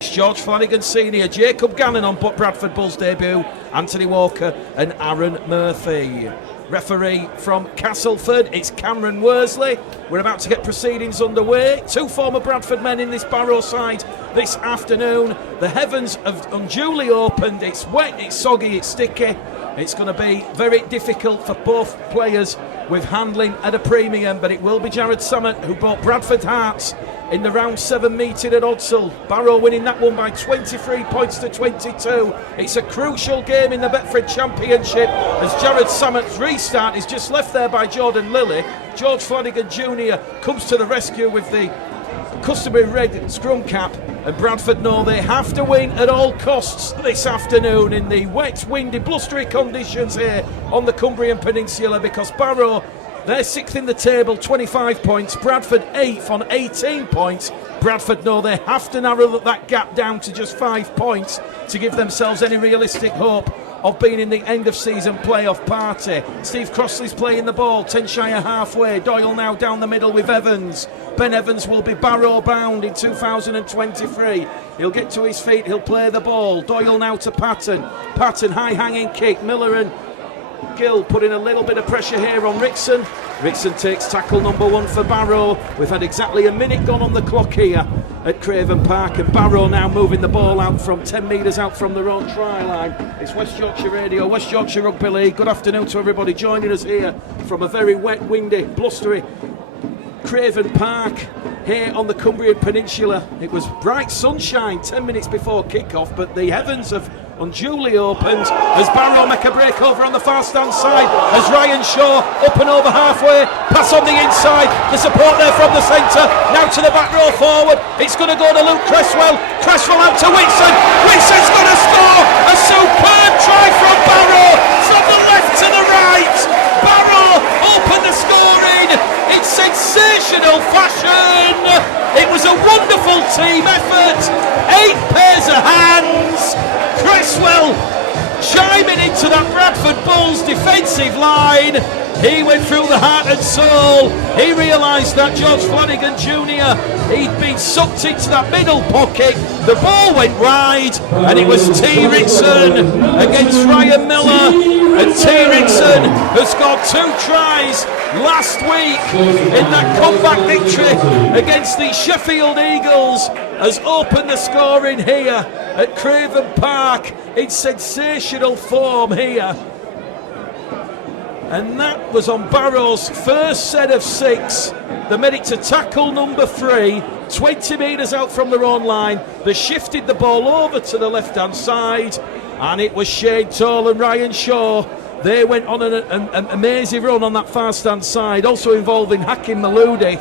George Flanagan Senior, Jacob Gannon on Bradford Bulls debut, Anthony Walker and Aaron Murphy. Referee from Castleford, it's Cameron Worsley. We're about to get proceedings underway. Two former Bradford men in this Barrow side this afternoon. The heavens have unduly opened. It's wet, it's soggy, it's sticky. It's going to be very difficult for both players with handling at a premium, but it will be Jared Sammett who brought Bradford Hearts in the round 7 meeting at Odsall. Barrow winning that one by 23 points to 22. It's a crucial game in the Betfred Championship as Jared Sammett's restart is just left there by Jordan Lilly. George Flanagan Jr. comes to the rescue with the customary red scrum cap, and Bradford know they have to win at all costs this afternoon in the wet, windy, blustery conditions here on the Cumbrian Peninsula, because Barrow, they're 6th in the table, 25 points. Bradford 8th on 18 points. Bradford know they have to narrow that gap down to just 5 points to give themselves any realistic hope of being in the end of season playoff party. Steve Crossley's playing the ball, 10 shy of halfway. Doyle now down the middle with Evans. Ben Evans will be Barrow bound in 2023. He'll get to his feet, he'll play the ball. Doyle now to Patton. Patton, high hanging kick. Miller and Gill putting a little bit of pressure here on Rickson. Rickson takes tackle number 1 for Barrow. We've had exactly a minute gone on the clock here at Craven Park, and Barrow now moving the ball out from 10 metres out from their own try line. It's West Yorkshire Radio, West Yorkshire Rugby League. Good afternoon to everybody joining us here from a very wet, windy, blustery Craven Park here on the Cumbrian Peninsula. It was bright sunshine 10 minutes before kick-off, but the heavens have unduly opened as Barrow make a break over on the far stand side as Ryan Shaw up and over halfway, pass on the inside, the support there from the centre, now to the back row forward. It's going to go to Luke Cresswell out to Whitson. Whitson's going to score a superb try from Barrow from the left to the right. Barrow opened the scoring in sensational fashion. It was a wonderful team effort, 8 pairs of hands. Cresswell chiming into that Bradford Bulls defensive line. He went through the heart and soul. He realised that George Flanagan Jr., he'd been sucked into that middle pocket. The ball went wide, and it was T. Rickson against Ryan Miller. And T. Rickson has scored 2 tries last week in that comeback victory against the Sheffield Eagles, has opened the scoring here at Craven Park in sensational form here. And that was on Barrow's first set of 6. They made it to tackle number 3, 20 metres out from their own line. They shifted the ball over to the left-hand side, and it was Shane Toll and Ryan Shaw. They went on an amazing run on that far stand side, also involving Hakim Maloudi.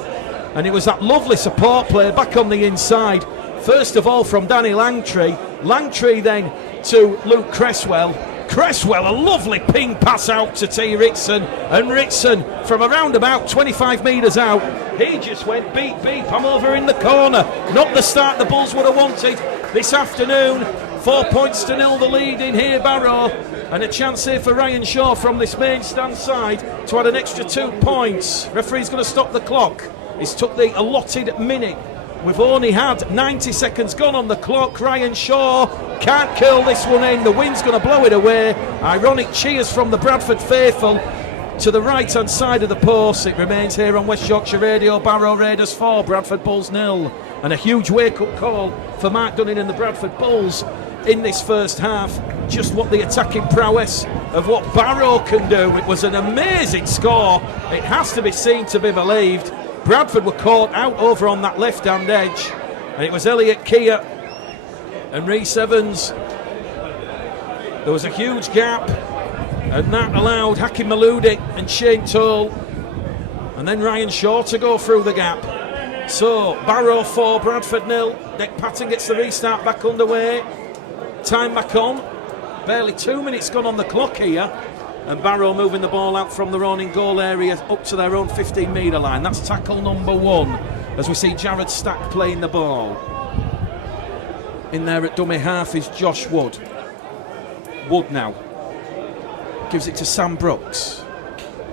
And it was that lovely support play back on the inside. First of all from Danny Langtree. Langtree then to Luke Cresswell. Cresswell, a lovely ping pass out to T. Rickson, and Rickson from around about 25 metres out, he just went beep beep, I'm over in the corner. Not the start the Bulls would have wanted this afternoon. 4 points to 0 the lead in here, Barrow, and a chance here for Ryan Shaw from this main stand side to add an extra 2 points. Referee's going to stop the clock. It's took the allotted minute. We've only had 90 seconds gone on the clock. Ryan Shaw can't curl this one in. The wind's going to blow it away. Ironic cheers from the Bradford faithful to the right-hand side of the post. It remains here on West Yorkshire Radio. Barrow Raiders 4, Bradford Bulls 0. And a huge wake-up call for Mark Dunning and the Bradford Bulls in this first half. Just what the attacking prowess of what Barrow can do. It was an amazing score. It has to be seen to be believed. Bradford were caught out over on that left-hand edge, and it was Elliot Keir and Rhys Evans. There was a huge gap, and that allowed Hakim Maloudi and Shane Toll and then Ryan Shaw to go through the gap. So Barrow 4, Bradford 0. Nick Patton gets the restart back underway. Time back on. Barely 2 minutes gone on the clock here. And Barrow moving the ball out from their own in goal area up to their own 15 metre line. That's tackle number 1 as we see Jared Stack playing the ball. In there at dummy half is Josh Wood. Wood now gives it to Sam Brooks.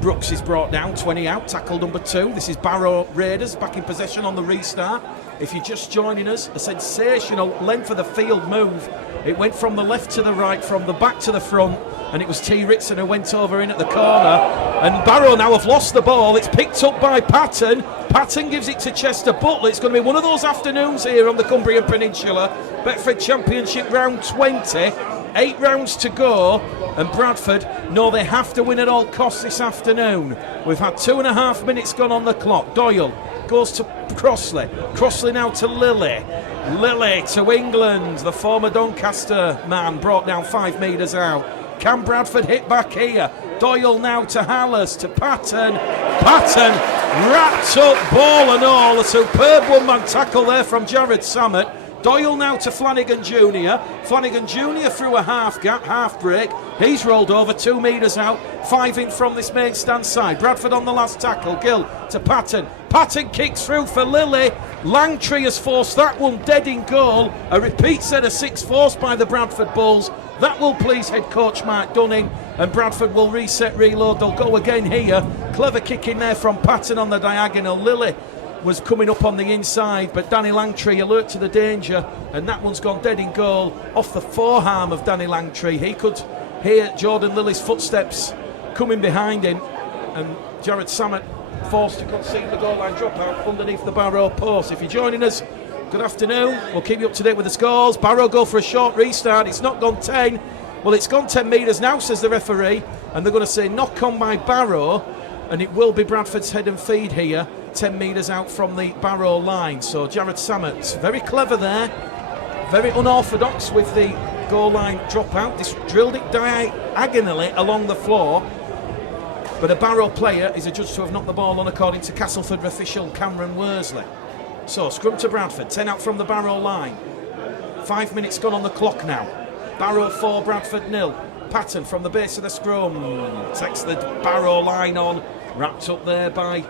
Brooks is brought down, 20 out, tackle number 2. This is Barrow Raiders back in possession on the restart. If you're just joining us, a sensational length of the field move. It went from the left to the right, from the back to the front, and it was T. Ritson who went over in at the corner. And Barrow now have lost the ball. It's picked up by Patton. Patton gives it to Chester Butler. It's going to be one of those afternoons here on the Cumbrian Peninsula. Betfred Championship round 20. 8 rounds to go, and Bradford know they have to win at all costs this afternoon. We've had 2.5 minutes gone on the clock. Doyle goes to Crossley. Crossley now to Lilly. Lilly to England. The former Doncaster man brought down 5 metres out. Can Bradford hit back here? Doyle now to Hallas, to Patton. Patton wrapped up ball and all. A superb one-man tackle there from Jared Samet. Doyle now to Flanagan Jr. Flanagan Jr. through a half gap, half break. He's rolled over 2 metres out, 5 in from this main stand side. Bradford on the last tackle. Gill to Patton. Patton kicks through for Lilly. Langtree has forced that one dead in goal. A repeat set of 6 forced by the Bradford Bulls. That will please head coach Mark Dunning, and Bradford will reset, reload. They'll go again here. Clever kick in there from Patton on the diagonal. Lilly was coming up on the inside, but Danny Langtree alert to the danger, and that one's gone dead in goal off the forearm of Danny Langtree. He could hear Jordan Lilly's footsteps coming behind him, and Jared Samet forced to concede the goal line dropout underneath the Barrow post. If you're joining us, good afternoon. We'll keep you up to date with the scores. Barrow go for a short restart. It's not gone 10. Well, it's gone 10 metres now, says the referee, and they're going to say knock on by Barrow, and it will be Bradford's head and feed here, 10 metres out from the Barrow line. So Jared Samet, very clever there, very unorthodox with the goal line dropout. This drilled it diagonally along the floor, but a Barrow player is adjudged to have knocked the ball on according to Castleford official Cameron Worsley. So scrum to Bradford, 10 out from the Barrow line. 5 minutes gone on the clock now. Barrow 4, Bradford 0. Patton from the base of the scrum takes the Barrow line on, wrapped up there by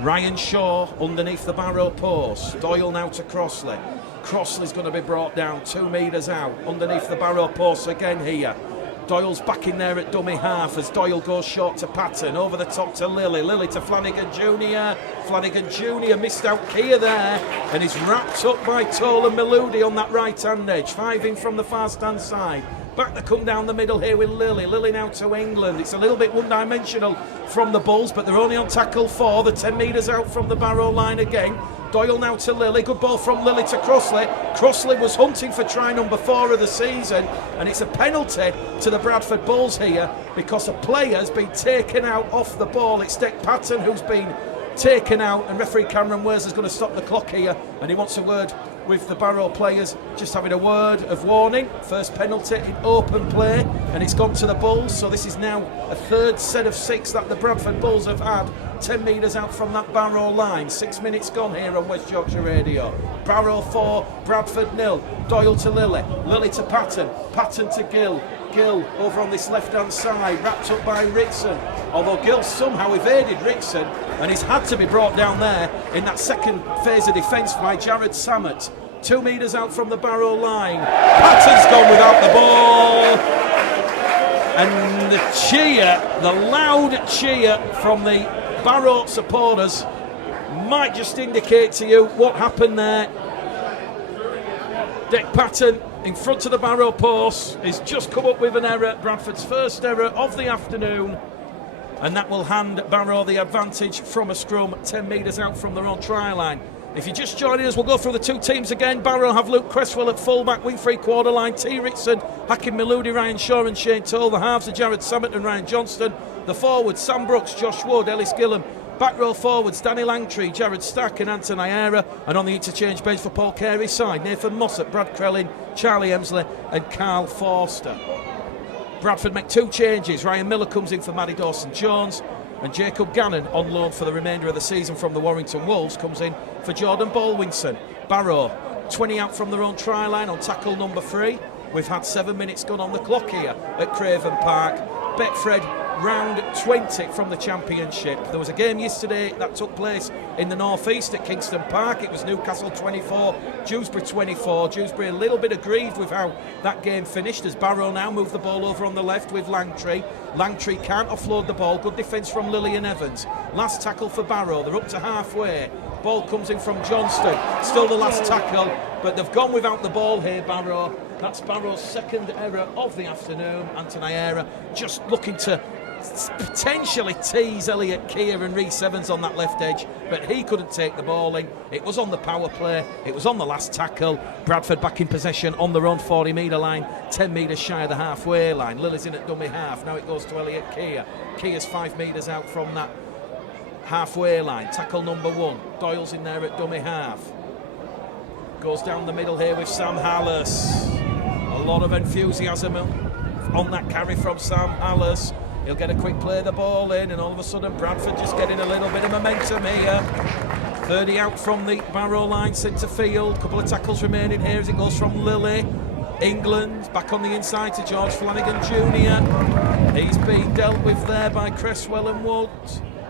Ryan Shaw underneath the Barrow post. Doyle now to Crossley. Crossley's going to be brought down 2 metres out underneath the Barrow post again here. Doyle's back in there at dummy half as Doyle goes short to Patton. Over the top to Lilly. Lilly to Flanagan Jr. Flanagan Jr. missed out Keir there, and he's wrapped up by Tolan Meludi on that right hand edge. 5 in from the far stand side. Back to come down the middle here with Lilly. Lilly now to England. It's a little bit one-dimensional from the Bulls, but they're only on tackle 4. They're 10 metres out from the Barrow line again. Doyle now to Lilly. Good ball from Lilly to Crossley. Crossley was hunting for try number 4 of the season, and it's a penalty to the Bradford Bulls here because a player's been taken out off the ball. It's Dick Patton who's been taken out, and referee Cameron Wers is going to stop the clock here, and he wants a word with the Barrow players, just having a word of warning. First penalty in open play, and it's gone to the Bulls, so this is now a 3rd set of 6 that the Bradford Bulls have had, 10 metres out from that Barrow line. 6 minutes gone here on West Yorkshire Radio. Barrow 4, Bradford 0. Doyle to Lilly. Lilly to Patton. Patton to Gill. Gill over on this left-hand side, wrapped up by Ritson. Although Gill somehow evaded Ritson, and he's had to be brought down there in that second phase of defence by Jared Samet. 2 metres out from the Barrow line. Patton's gone without the ball. And the cheer, the loud cheer from the Barrow supporters might just indicate to you what happened there. Dick Patton in front of the Barrow post is just come up with an error, Bradford's first error of the afternoon, and that will hand Barrow the advantage from a scrum 10 metres out from their own try line. If you're just joining us, we'll go through the 2 teams again. Barrow have Luke Cresswell at fullback, wing 3/4 line, T. Ritson, Hakim Meludi, Ryan Shaw and Shane Toll. The halves are Jared Samet and Ryan Johnston. The forwards, Sam Brooks, Josh Wood, Ellis Gillam. Back row forwards, Danny Langtree, Jared Stack and Anton Ayera. And on the interchange bench for Paul Carey's side, Nathan Mossop, Brad Krellin, Charlie Emsley and Carl Forster. Bradford make 2 changes. Ryan Miller comes in for Maddie Dawson-Jones, and Jacob Gannon, on loan for the remainder of the season from the Warrington Wolves, comes in for Jordan Baldwinson. Barrow, 20 out from their own try line on tackle number 3. We've had 7 minutes gone on the clock here at Craven Park. Betfred round 20 from the Championship. There was a game yesterday that took place in the North East at Kingston Park. It was Newcastle 24, Dewsbury 24. Dewsbury a little bit aggrieved with how that game finished, as Barrow now moved the ball over on the left with Langtree. Langtree can't offload the ball. Good defence from Lillian Evans. Last tackle for Barrow. They're up to halfway. Ball comes in from Johnston. Still the last tackle, but they've gone without the ball here, Barrow. That's Barrow's second error of the afternoon. Anthony Ayra just looking to potentially tease Elliot Keir and Rhys Evans on that left edge, but he couldn't take the ball in. It was on the power play, it was on the last tackle. Bradford back in possession on their own 40-metre line, 10 metres shy of the halfway line. Lily's in at dummy half. Now it goes to Elliot Keir. Keir's 5 metres out from that halfway line. Tackle number 1. Doyle's in there at dummy half. Goes down the middle here with Sam Hallis. A lot of enthusiasm on that carry from Sam Hallis. He'll get a quick play the ball in, and all of a sudden Bradford just getting a little bit of momentum here. 30 out from the Barrow line, centre field. Couple of tackles remaining here as it goes from Lily. England back on the inside to George Flanagan Jr. He's being dealt with there by Cresswell and Wood.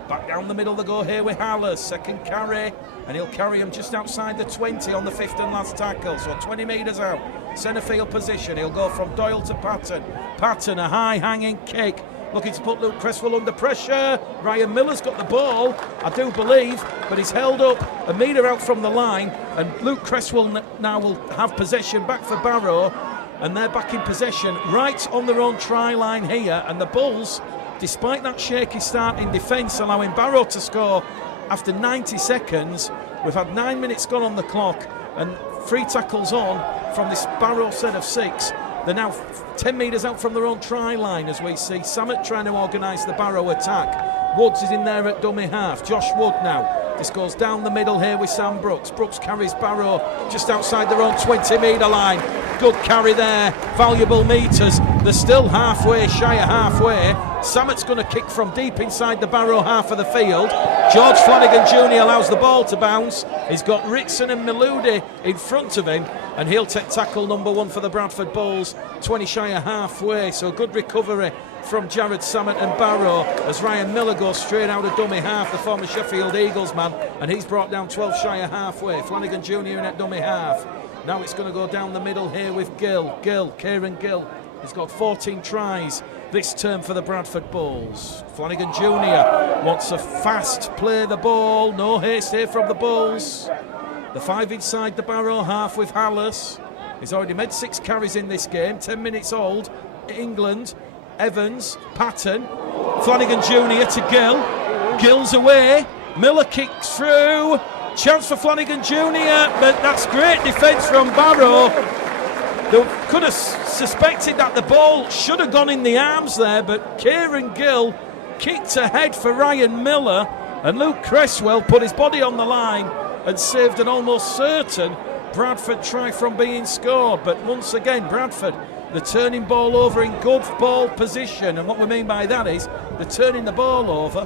Back down the middle they go here with Hallis. Second carry, and he'll carry him just outside the 20 on the 5th and last tackle, so 20 metres out. Centre field position. He'll go from Doyle to Patton. Patton, a high hanging kick. Looking to put Luke Cresswell under pressure. Ryan Miller's got the ball, I do believe, but he's held up a metre out from the line, and Luke Cresswell now will have possession back for Barrow, and they're back in possession right on their own try line here. And the Bulls, despite that shaky start in defence, allowing Barrow to score after 90 seconds. We've had 9 minutes gone on the clock, and 3 tackles on from this Barrow set of 6. They're now 10 metres out from their own try line, as we see Samet trying to organise the Barrow attack. Woods is in there at dummy half. Josh Wood now. This goes down the middle here with Sam Brooks. Brooks carries Barrow just outside their own 20-metre line. Good carry there. Valuable metres. They're still halfway, shy of halfway. Samet's going to kick from deep inside the Barrow half of the field. George Flanagan Jr. allows the ball to bounce. He's got Ritson and Meludi in front of him, and he'll take tackle number 1 for the Bradford Bulls, 20 shy of halfway. So good recovery from Jared Samet and Barrow as Ryan Miller goes straight out of dummy half, the former Sheffield Eagles man, and he's brought down 12 shy of halfway. Flanagan Jr. in at dummy half. Now it's going to go down the middle here with Kieran Gill. He's got 14 tries this term for the Bradford Bulls. Flanagan Jr. wants a fast play the ball. No haste here from the Bulls. The 5 inside the Barrow half with Hallis. He's already made 6 carries in this game. 10 minutes old. England. Evans. Patton. Flanagan Jr. to Gill. Gill's away. Miller kicks through. Chance for Flanagan Jr. But that's great defence from Barrow. They could have suspected that the ball should have gone in the arms there, but Kieran Gill kicked ahead for Ryan Miller, and Luke Cresswell put his body on the line and saved an almost certain Bradford try from being scored. But once again, Bradford, they're turning ball over in good ball position, and what we mean by that is they're turning the ball over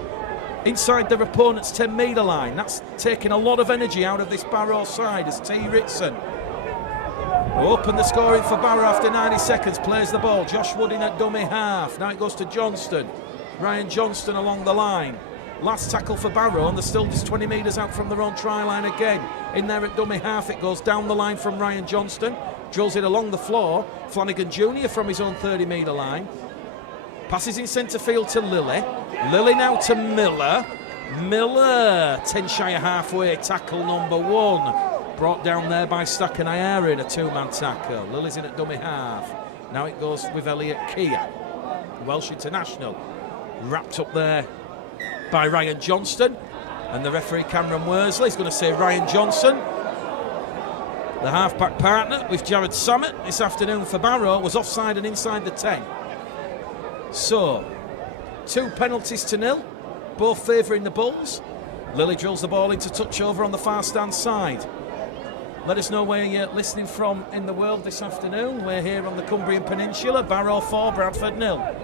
inside their opponent's 10-metre line. That's taking a lot of energy out of this Barrow side as T. Ritson open the scoring for Barrow after 90 seconds, plays the ball. Josh Wood in at dummy half. Now it goes to Johnston. Ryan Johnston along the line. Last tackle for Barrow, and they're still just 20 metres out from their own try line again. In there at dummy half, it goes down the line from Ryan Johnston. Drills it along the floor. Flanagan Jr. from his own 30-metre line. Passes in centre field to Lily. Lily now to Miller. Miller, 10 shy of halfway, tackle number 1. Brought down there by Stack and Ayara in a 2-man tackle. Lily's in at dummy half. Now it goes with Elliot Keir, Welsh international. Wrapped up there by Ryan Johnston. And the referee Cameron Worsley is going to say Ryan Johnson, the half-back partner with Jared Samet this afternoon for Barrow, was offside and inside the 10. So, 2 penalties to 0, both favouring the Bulls. Lily drills the ball into touch over on the far stand side. Let us know where you're listening from in the world this afternoon. We're here on the Cumbrian Peninsula. Barrow 4, Bradford 0.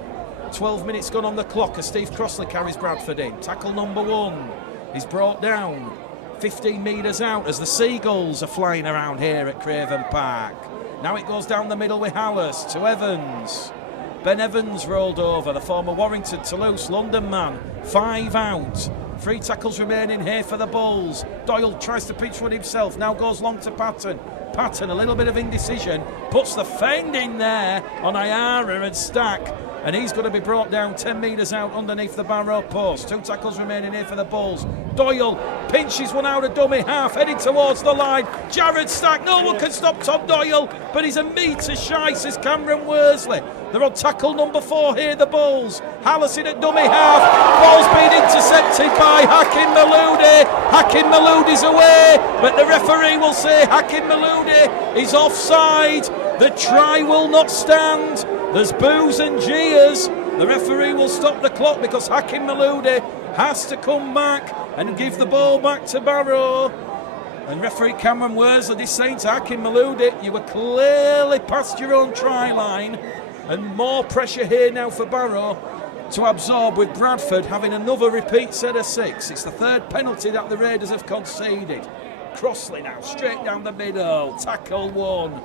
12 minutes gone on the clock as Steve Crossley carries Bradford in. Tackle number 1 is brought down 15 metres out as the Seagulls are flying around here at Craven Park. Now it goes down the middle with Hallis to Evans. Ben Evans rolled over, the former Warrington, Toulouse, London man. 5 out. 3 tackles remaining here for the Bulls. Doyle tries to pitch one himself, now goes long to Patton. Patton, a little bit of indecision, puts the fend in there on Ayara and Stack, and he's going to be brought down 10 metres out underneath the Barrow post. 2 tackles remaining here for the Bulls. Doyle pinches one out of dummy half, heading towards the line. Jared Stack, no one can stop Tom Doyle, but he's a metre shy, says Cameron Worsley. They're on tackle number 4 here, the Bulls. Hallison at dummy half. Ball's been intercepted by Hakim Maloudi. Hakim Maloudi's away, but the referee will say Hakim Maloudi is offside. The try will not stand. There's boos and jeers. The referee will stop the clock because Hakim Maloudi has to come back and give the ball back to Barrow. And referee Cameron Worsley is saying to Hakim Maloudi, you were clearly past your own try line. And more pressure here now for Barrow to absorb, with Bradford having another repeat set of 6. It's the 3rd penalty that the Raiders have conceded. Crossley now, straight down the middle, tackle 1.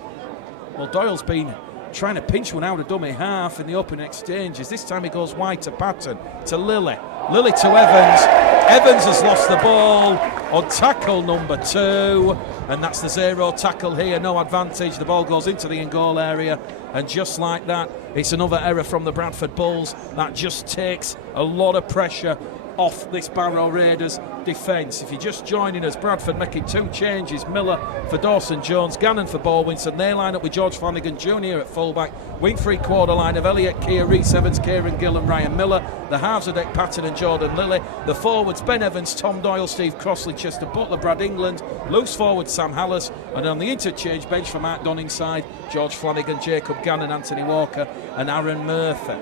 Well, Doyle's been trying to pinch one out of dummy half in the open exchanges. This time he goes wide to Patton, to Lilly. Lilly to Evans. Evans has lost the ball on tackle number 2. And that's the 0 tackle here, no advantage. The ball goes into the in-goal area. And just like that, it's another error from the Bradford Bulls. That just takes a lot of pressure off this Barrow Raiders defence. If you're just joining us, Bradford making 2 changes. Miller for Dawson Jones, Gannon for Baldwinson. They line up with George Flanagan Jr. at fullback. Wing 3-quarter line of Elliot Keir, Reece Evans, Kieran Gill and Ryan Miller. The halves are Dick Patton and Jordan Lilly. The forwards, Ben Evans, Tom Doyle, Steve Crossley, Chester Butler, Brad England. Loose forward, Sam Hallis. And on the interchange bench for Mark Donning side, George Flanagan, Jacob Gannon, Anthony Walker and Aaron Murphy.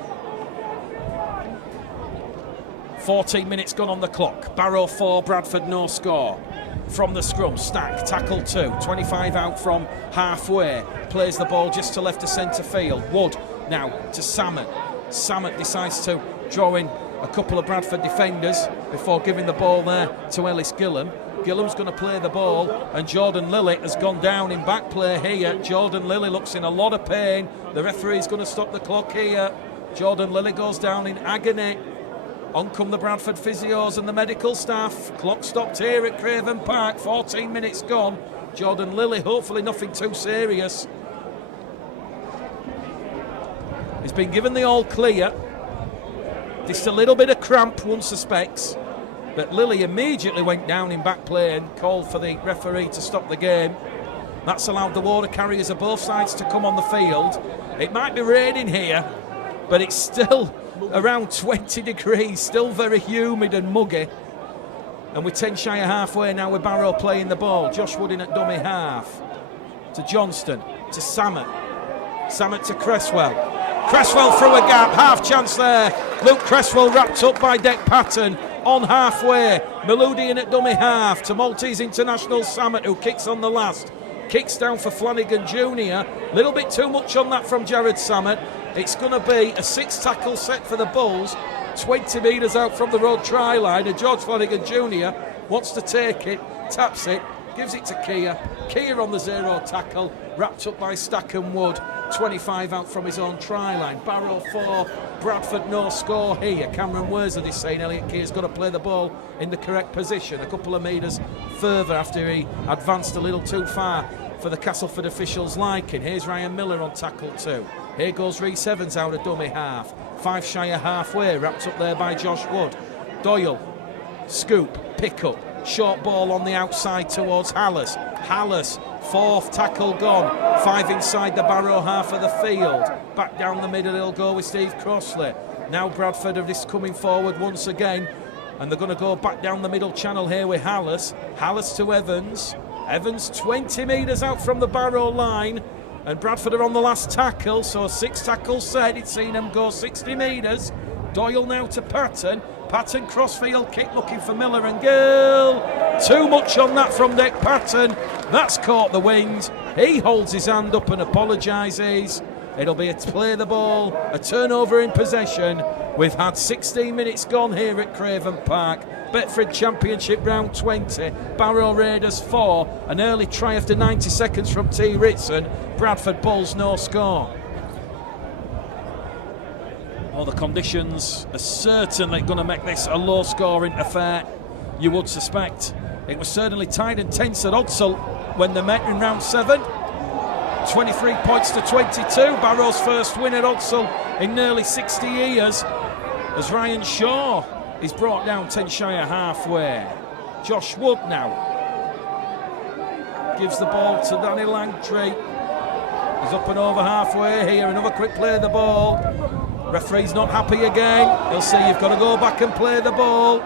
14 minutes gone on the clock. Barrow 4, Bradford no score. From the scrum, Stack, tackle 2. 25 out from halfway. Plays the ball just to left of centre field. Wood now to Samet. Samet decides to draw in a couple of Bradford defenders before giving the ball there to Ellis Gillam. Gillam's going to play the ball, and Jordan Lilly has gone down in back play here. Jordan Lilly looks in a lot of pain. The referee's going to stop the clock here. Jordan Lilly goes down in agony. On come the Bradford physios and the medical staff. Clock stopped here at Craven Park. 14 minutes gone. Jordan Lilly, hopefully nothing too serious. He's been given the all clear. Just a little bit of cramp, one suspects. But Lilly immediately went down in back play and called for the referee to stop the game. That's allowed the water carriers of both sides to come on the field. It might be raining here, but it's still around 20 degrees, still very humid and muggy. And we're 10 shy of halfway now with Barrow playing the ball. Josh Wood in at dummy half. To Johnston, to Samet. Samet to Cresswell. Cresswell through a gap, half chance there. Luke Cresswell wrapped up by Dick Patton on halfway. Maloudi in at dummy half to Maltese international Samet, who kicks on the last. Kicks down for Flanagan Jr. Little bit too much on that from Jared Samet. It's going to be a 6 tackle set for the Bulls, 20 metres out from the road try line, and George Flanagan Jr. wants to take it, taps it, gives it to Keir. Keir on the 0 tackle, wrapped up by Stack and Wood, 25 out from his own try line. Barrow 4, Bradford no score here. Cameron Worsley is saying Elliot Keir's got to play the ball in the correct position, a couple of metres further after he advanced a little too far for the Castleford officials' liking. Here's Ryan Miller on tackle 2. Here goes Reece Evans out of dummy half. 5 shy of halfway, wrapped up there by Josh Wood. Doyle, scoop, pick up, short ball on the outside towards Hallis. Hallis, 4th tackle gone. 5 inside the Barrow half of the field. Back down the middle, he'll go with Steve Crossley. Now Bradford are just coming forward once again, and they're going to go back down the middle channel here with Hallis. Hallis to Evans. Evans 20 metres out from the Barrow line. And Bradford are on the last tackle, so 6 tackles set. It's seen them go 60 metres. Doyle now to Patton. Patton crossfield kick looking for Miller and Gill. Too much on that from Dick Patton. That's caught the wind. He holds his hand up and apologises. It'll be a play the ball, a turnover in possession. We've had 16 minutes gone here at Craven Park. Betfred Championship round 20, Barrow Raiders 4, an early try after 90 seconds from T. Ritson. Bradford Bulls no score. Well, the conditions are certainly going to make this a low scoring affair, you would suspect. It was certainly tight and tense at Odsal when they met in round 7. 23 points to 22, Barrow's first win at Odsal in nearly 60 years, as Ryan Shaw is brought down 10 shy of halfway. Josh Wood now gives the ball to Danny Langtree. He's up and over halfway here. Another quick play of the ball. Referee's not happy again. He'll say you've got to go back and play the ball.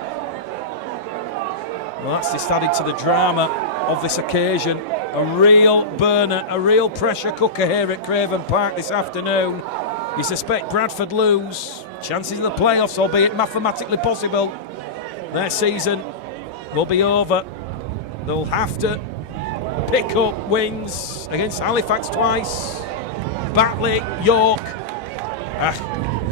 Well, that's just added to the drama of this occasion. A real burner, a real pressure cooker here at Craven Park this afternoon. You suspect Bradford lose. Chances of the playoffs, albeit mathematically possible, their season will be over. They'll have to pick up wins against Halifax twice, Batley, York. A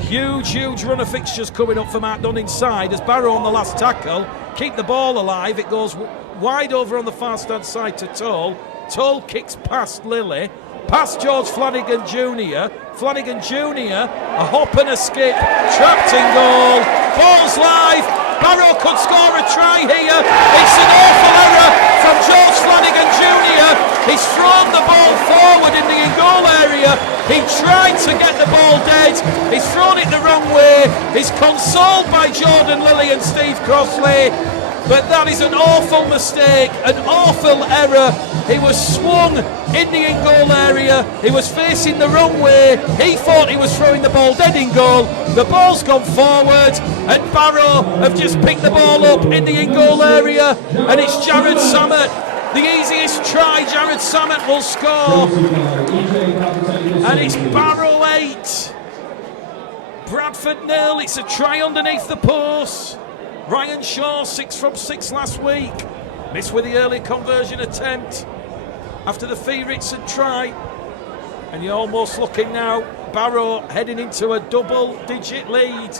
huge run of fixtures coming up for Mark Dunn inside as Barrow on the last tackle. Keep the ball alive. It goes wide over on the far stand side to Toll. Toll kicks past Lilly, past George Flanagan Jr. Flanagan Jr., a hop and a skip, trapped in goal. Ball's live. Barrow could score a try here. It's an awful error from George Flanagan Jr. He's thrown the ball forward in the in-goal area. He tried to get the ball dead. He's thrown it the wrong way. He's consoled by Jordan Lilly and Steve Crossley. But that is an awful mistake, an awful error. He was swung in the in-goal area. He was facing the wrong way. He thought he was throwing the ball dead in goal. The ball's gone forward, and Barrow have just picked the ball up in the in-goal area. And it's Jared Samet. The easiest try, Jared Samet will score. And it's Barrow 8, Bradford 0. It's a try underneath the post. Ryan Shaw 6 from 6 last week. Missed with the early conversion attempt after the Feveritson try. And you're almost looking now, Barrow heading into a double-digit lead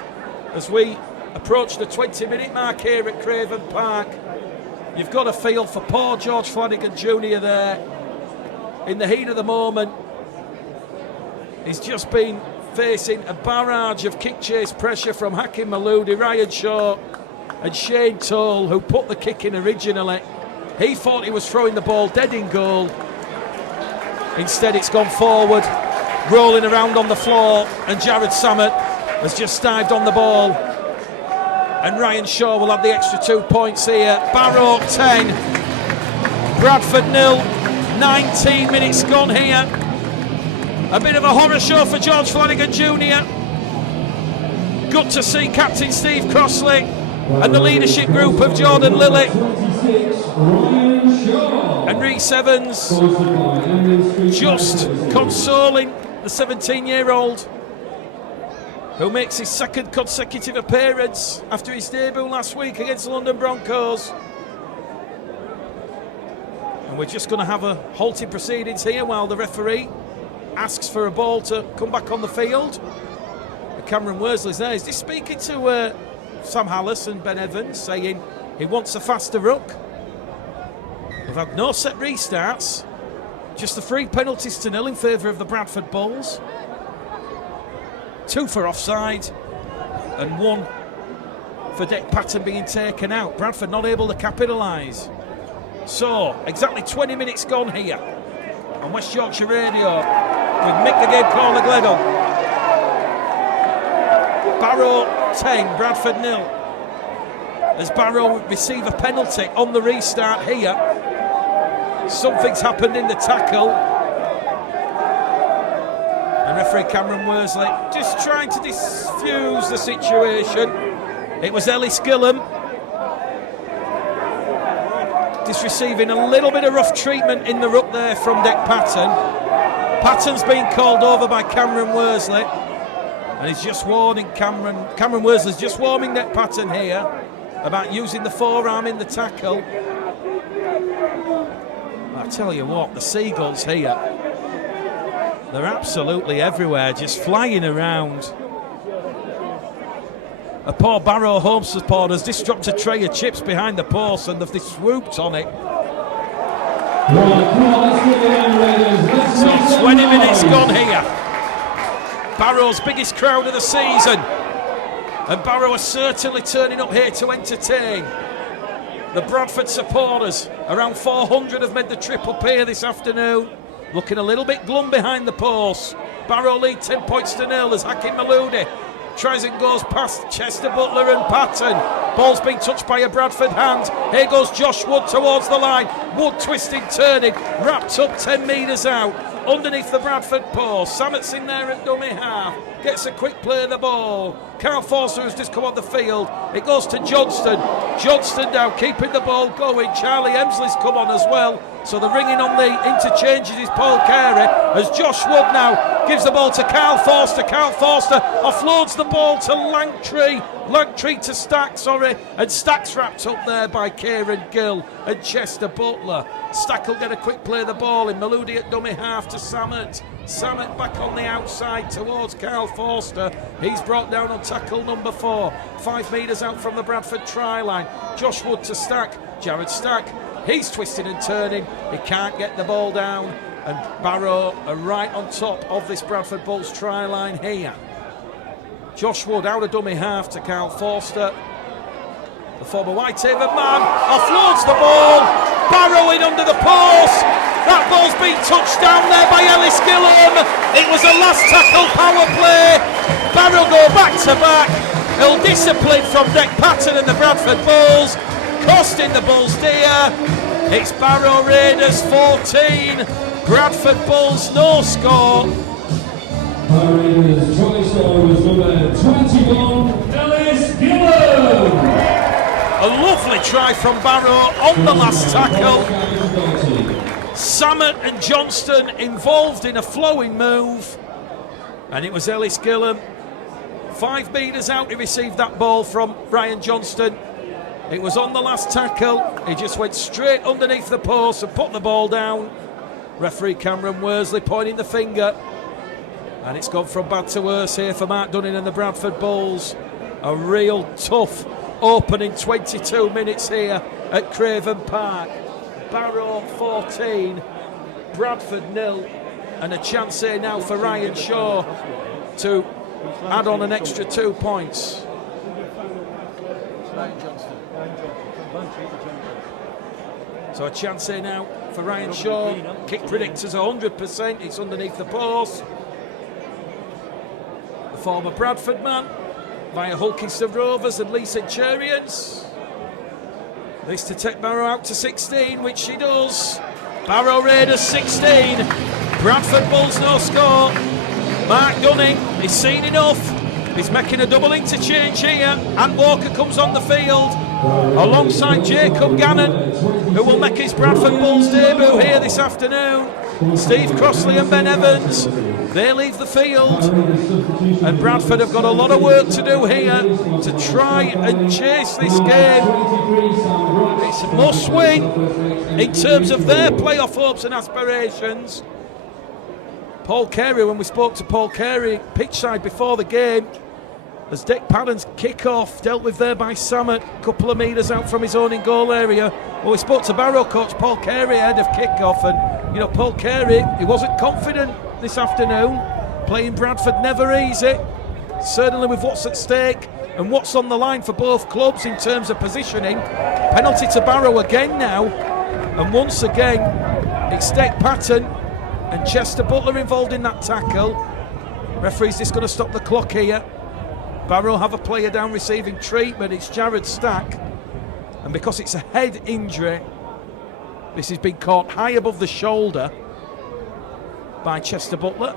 as we approach the 20-minute mark here at Craven Park. You've got a feel for poor George Flanagan Jr. there. In the heat of the moment, he's just been facing a barrage of kick chase pressure from Hakim Maloudi, Ryan Shaw and Shane Toll, who put the kick in originally. He thought he was throwing the ball dead in goal. Instead it's gone forward, rolling around on the floor, and Jared Samet has just dived on the ball. And Ryan Shaw will have the extra 2 points here. Barrow 10, Bradford 0, 19 minutes gone here. A bit of a horror show for George Flanagan Jr. Good to see Captain Steve Crossley and the leadership group of Jordan Lilly and Rhys Evans just consoling the 17-year-old who makes his second consecutive appearance after his debut last week against the London Broncos. And we're just going to have a halting proceedings here while the referee asks for a ball to come back on the field. Cameron Worsley's there. He's just speaking to Sam Hallis and Ben Evans, saying he wants a faster ruck. We've had no set restarts, just the 3 penalties to 0 in favour of the Bradford Bulls. 2 for offside and 1 for Deck Patton being taken out. Bradford not able to capitalise. So, exactly 20 minutes gone here on West Yorkshire Radio with Mick the Game Caller Gledon. Barrow 10, Bradford 0. As Barrow receive a penalty on the restart here. Something's happened in the tackle. And referee Cameron Worsley just trying to diffuse the situation. It was Ellis Gillum just receiving a little bit of rough treatment in the ruck there from Deck Patton. Patton's been called over by Cameron Worsley. And he's just warning Cameron Worsley's just warning Deck Patton here about using the forearm in the tackle. I tell you what, the Seagulls here, they're absolutely everywhere, just flying around. A poor Barrow home supporters just dropped a tray of chips behind the post and they've just swooped on it. So 20 minutes gone here. Barrow's biggest crowd of the season, and Barrow are certainly turning up here to entertain. The Bradford supporters, around 400, have made the trip up here this afternoon, looking a little bit glum behind the post, Barrow lead 10 points to 0 as Hakim Maloudi tries and goes past Chester Butler and Patton. Ball's been touched by a Bradford hand. Here goes Josh Wood towards the line. Wood twisting, turning, wrapped up 10 metres out. Underneath the Bradford post. Sammett's in there at dummy half. Gets a quick play of the ball. Carl Forster has just come on the field. It goes to Johnston. Johnston now keeping the ball going. Charlie Emsley's come on as well. So the ringing on the interchanges is Paul Carey as Josh Wood now gives the ball to Carl Forster. Carl Forster offloads the ball to Langtree. Langtree to Stack, and Stack's wrapped up there by Kieran Gill and Chester Butler. Stack will get a quick play of the ball in. Maloudi at dummy half to Samet. Samet back on the outside towards Carl Forster. He's brought down on tackle number 4. 5 metres out from the Bradford try line. Josh Wood to Stack. Jared Stack. He's twisting and turning. He can't get the ball down. And Barrow are right on top of this Bradford Bulls try line here. Josh Wood out of dummy half to Carl Forster. The former Whitehaven man offloads the ball. Barrow in under the post. That ball's been touched down there by Ellis Gillum. It was a last tackle power play. Barrow go back to back. Ill discipline from Nick Patton and the Bradford Bulls, costing the Bulls dear. It's Barrow Raiders 14, Bradford Bulls no score. Barrow Raiders try scorer was number 21, Ellis Gillum. A lovely try from Barrow on the last tackle. Samet and Johnston involved in a flowing move, and it was Ellis Gillum. 5 metres out, he received that ball from Ryan Johnston. It was on the last tackle. He just went straight underneath the post and put the ball down. Referee Cameron Worsley pointing the finger, and it's gone from bad to worse here for Mark Dunning and the Bradford Bulls. A real tough opening 22 minutes here at Craven Park. Barrow 14, Bradford 0, and a chance here now for Ryan Shaw to add on an extra 2 points. So a chance here now for Ryan Shaw. Kick predictors 100%, it's underneath the post. The former Bradford man via Hulkington Rovers and Lee Centurions. This to take Barrow out to 16, which she does. Barrow Raiders 16, Bradford Bulls no score. Mark Dunning is seen enough. He's making a double interchange here, and Walker comes on the field alongside Jacob Gannon, who will make his Bradford Bulls debut here this afternoon. Steve Crossley and Ben Evans, they leave the field, and Bradford have got a lot of work to do here to try and chase this game. It's a must win in terms of their playoff hopes and aspirations. Paul Carey, when we spoke to Paul Carey pitch side before the game, as Dick Padden's kick-off dealt with there by Samet, a couple of metres out from his own in goal area. Well, we spoke to Barrow coach Paul Carey ahead of kick-off, and you know, Paul Carey, he wasn't confident this afternoon. Playing Bradford never easy, certainly with what's at stake and what's on the line for both clubs in terms of positioning. Penalty to Barrow again now, and once again it's Dick Patton and Chester Butler involved in that tackle. Referee's just going to stop the clock here. Barrow have a player down receiving treatment. It's Jared Stack, and because it's a head injury, this has been caught high above the shoulder by Chester Butler,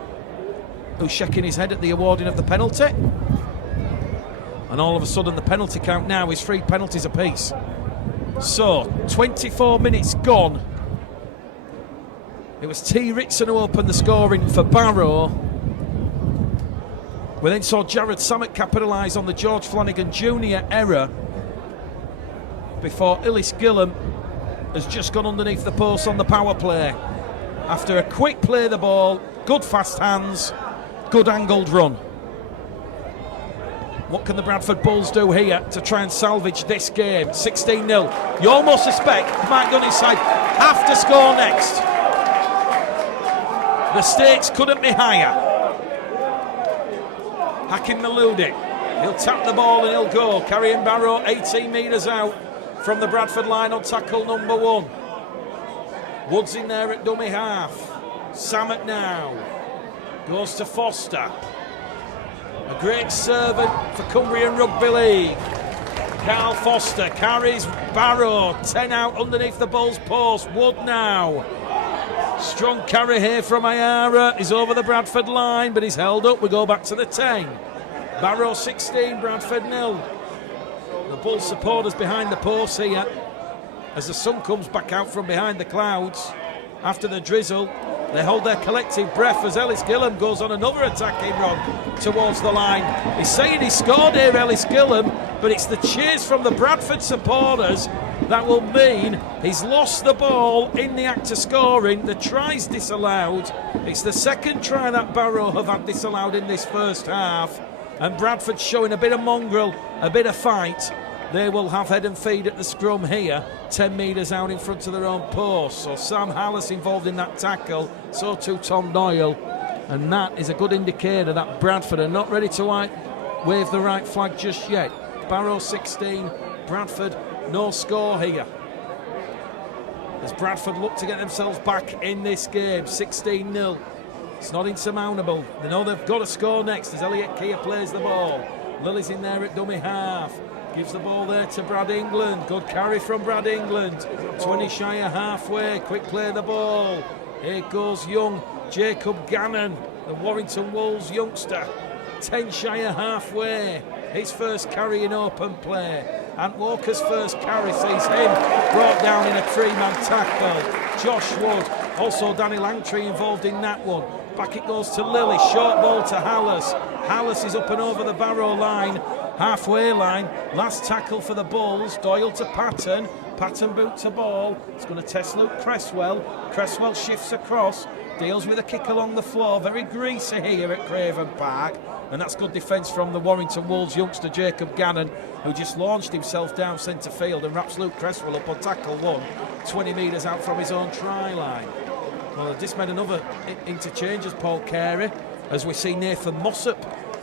who's shaking his head at the awarding of the penalty. And all of a sudden the penalty count now is 3 penalties apiece. So 24 minutes gone. It was T. Ritson who opened the scoring for Barrow. We then saw Jared Samet capitalise on the George Flanagan Jr. error before Ellis Gillum has just gone underneath the post on the power play. After a quick play of the ball, good fast hands, good angled run. What can the Bradford Bulls do here to try and salvage this game? 16-0. You almost suspect Mark Dunning's side have to score next. The stakes couldn't be higher. Hakim Maloudi, he'll tap the ball and he'll go, carrying Barrow 18 metres out from the Bradford line on tackle number 1. Woods in there at dummy half. Samet now. Goes to Foster. A great servant for Cumbrian Rugby League. Carl Foster carries Barrow. 10 out underneath the Bulls post. Wood now. Strong carry here from Ayara. He's over the Bradford line, but he's held up. We go back to the 10. Barrow 16, Bradford 0. The Bulls supporters behind the post here as the sun comes back out from behind the clouds after the drizzle. They hold their collective breath as Ellis Gillam goes on another attacking run towards the line. He's saying he scored here, Ellis Gillam, but it's the cheers from the Bradford supporters that will mean he's lost the ball in the act of scoring. The try's disallowed. It's the second try that Barrow have had disallowed in this first half, and Bradford showing a bit of mongrel, a bit of fight. They will have head and feed at the scrum here, 10 metres out in front of their own post. So Sam Hallis involved in that tackle, so too Tom Doyle. And that is a good indicator that Bradford are not ready to wave the right flag just yet. Barrow 16, Bradford no score here. As Bradford look to get themselves back in this game, 16-0. It's not insurmountable. They know they've got to score next as Elliot Keir plays the ball. Lily's in there at dummy half. Gives the ball there to Brad England. Good carry from Brad England. 20 shy of halfway. Quick play the ball. Here goes young Jacob Gannon, the Warrington Wolves youngster. 10 shy of halfway. His first carry in open play. Ant Walker's first carry sees him brought down in a 3-man tackle. Josh Wood, also Danny Langtree involved in that one. Back it goes to Lilly. Short ball to Hallis. Hallis is up and over the Barrow line. Halfway line, last tackle for the Bulls. Doyle to Patton. Patton boot to ball. It's going to test Luke Cresswell. Cresswell shifts across, deals with a kick along the floor. Very greasy here at Craven Park, and that's good defence from the Warrington Wolves youngster Jacob Gannon, who just launched himself down centre field and wraps Luke Cresswell up on tackle 1, 20 metres out from his own try line. Well, they've just made another interchange as Paul Carey, as we see Nathan Mossop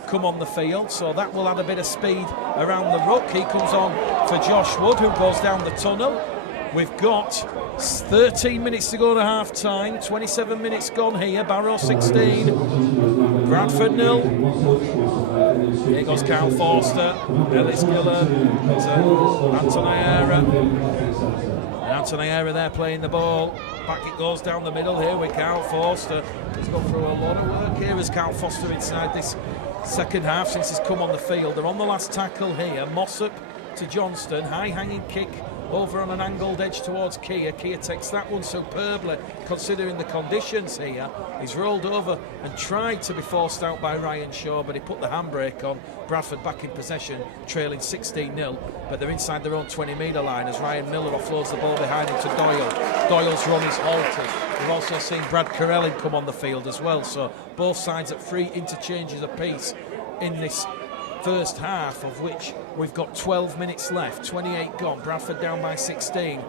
come on the field, so that will add a bit of speed around the ruck. He comes on for Josh Wood, who goes down the tunnel. We've got 13 minutes to go to half time, 27 minutes gone here. Barrow 16, Bradford 0. Here goes Carl Forster, Ellis Gillam, Anton Ayara. Anton Ayara there playing the ball. Back it goes down the middle here with Carl Forster. He's gone through a lot of work here as Carl Forster inside this second half since he's come on the field. They're on the last tackle here. Mossop to Johnston. High hanging kick over on an angled edge towards Keir. Keir takes that one superbly considering the conditions here. He's rolled over and tried to be forced out by Ryan Shaw, but he put the handbrake on. Bradford back in possession, trailing 16-0, but they're inside their own 20-metre line as Ryan Miller offloads the ball behind him to Doyle. Doyle's run is halted. We've also seen Brad Carellin come on the field as well, so both sides at 3 interchanges apiece in this first half, of which we've got 12 minutes left, 28 gone. Bradford down by 16.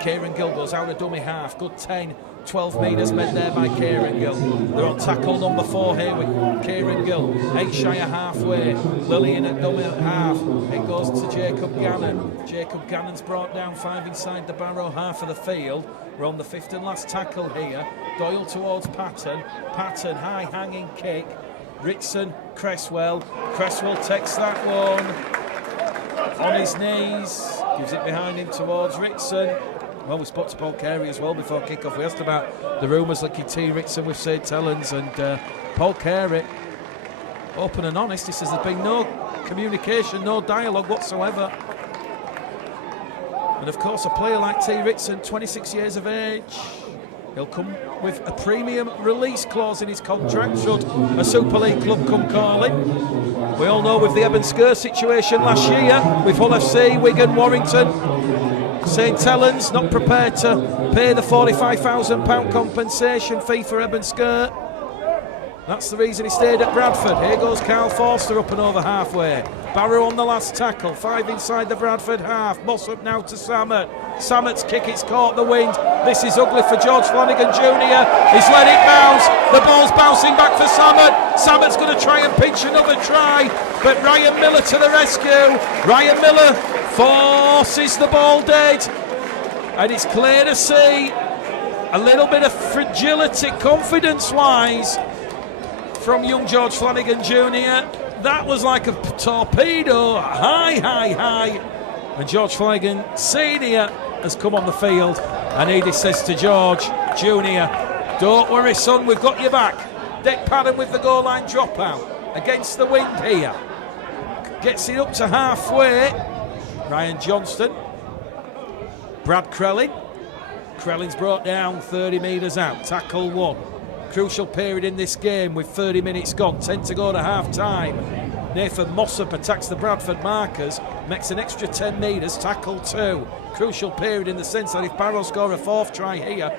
Kieran Gill goes out of dummy half. Good 10, 12 metres made there by Kieran Gill. They're on tackle number 4 here with Kieran Gill. 8 shy of halfway. Lily in at dummy half. It goes to Jacob Gannon. Jacob Gannon's brought down 5 inside the Barrow half of the field. We're on the 5th and last tackle here. Doyle towards Patton. Patton, high hanging kick. Ritson, Cresswell takes that one on his knees, gives it behind him towards Ritson. Well, we spoke to Paul Carey as well before kick-off. We asked about the rumours linking T. Ritson with St. Helens, and Paul Carey, open and honest, he says there's been no communication, no dialogue whatsoever. And of course, a player like T. Ritson, 26 years of age, he'll come with a premium release clause in his contract should a Super League club come calling. We all know with the Eben Sker situation last year, with Hull FC, Wigan, Warrington, St. Helens not prepared to pay the £45,000 compensation fee for Eben Sker. That's the reason he stayed at Bradford. Here goes Carl Forster up and over halfway. Barrow on the last tackle, 5 inside the Bradford half. Mossop now to Samet. Samet's kick, it's caught the wind. This is ugly for George Flanagan Jr. He's let it bounce. The ball's bouncing back for Samet. Samet's going to try and pinch another try, but Ryan Miller to the rescue. Ryan Miller forces the ball dead, and it's clear to see a little bit of fragility, confidence-wise, from young George Flanagan Jr. That was like a torpedo, high. And George Flanagan Sr. has come on the field, and Edie says to George Jr., don't worry, son, we've got your back. Dick Padden with the goal line dropout against the wind here. Gets it up to halfway. Ryan Johnston. Brad Crellin. Crellin's brought down 30 metres out. Tackle 1. Crucial period in this game with 30 minutes gone. 10 to go to half time. Nathan Mossop attacks the Bradford markers. Makes an extra 10 metres. Tackle 2. Crucial period in the sense that if Barrow score a 4th try here,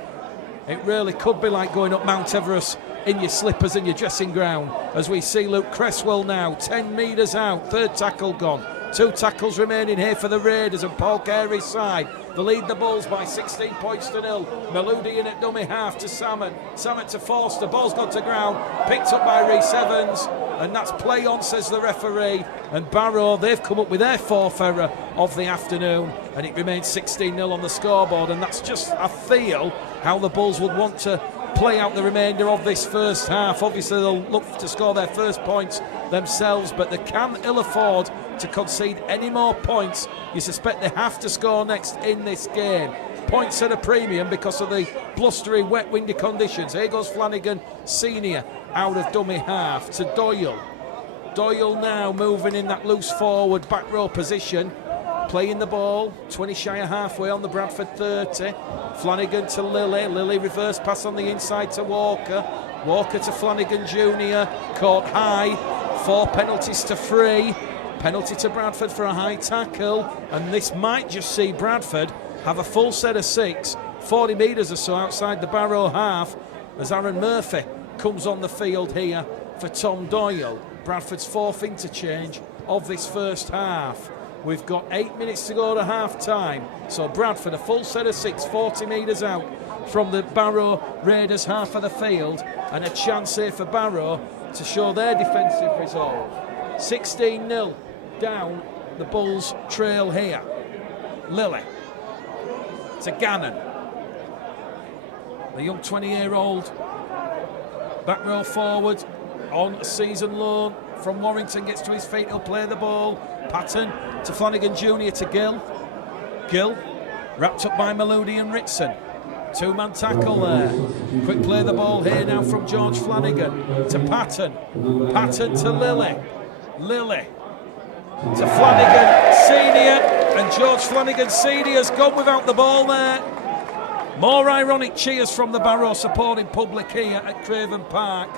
it really could be like going up Mount Everest in your slippers and your dressing gown, as we see Luke Cresswell now 10 metres out, 3rd tackle gone. 2 tackles remaining here for the Raiders and Paul Carey's side. They lead the Bulls by 16 points to 0. Maludi in at dummy half to Salmon. Salmon to Forster. Ball's gone to ground. Picked up by Rhys Evans. And that's play on, says the referee. And Barrow, they've come up with their 4th error of the afternoon. And it remains 16-0 on the scoreboard. And that's just, I feel, how the Bulls would want to play out the remainder of this first half. Obviously, they'll look to score their first points themselves, but they can ill afford to concede any more points. You suspect they have to score next in this game. Points at a premium because of the blustery, wet, windy conditions. Here goes Flanagan Senior out of dummy half to Doyle. Doyle now moving in that loose forward back row position, playing the ball 20 shy of halfway on the Bradford 30. Flanagan to Lilly. Lilly reverse pass on the inside to Walker. Walker to Flanagan Jr. Caught high. 4 penalties to 3. Penalty to Bradford for a high tackle, and this might just see Bradford have a full set of 6, 40 metres or so outside the Barrow half, as Aaron Murphy comes on the field here for Tom Doyle. Bradford's 4th interchange of this first half. We've got 8 minutes to go to half time, so Bradford a full set of 6, 40 metres out from the Barrow Raiders half of the field, and a chance here for Barrow to show their defensive resolve. 16-0 down the Bulls trail here. Lilly to Gannon. The young 20-year-old back row forward on a season loan from Warrington gets to his feet, he'll play the ball. Patton to Flanagan Jr. to Gill. Gill wrapped up by Maludi and Ritson. 2-man tackle there. Quick play the ball here now from George Flanagan to Patton. Patton to Lilly. Lilly to Flanagan Senior, and George Flanagan Senior's gone without the ball there. More ironic cheers from the Barrow supporting public here at Craven Park,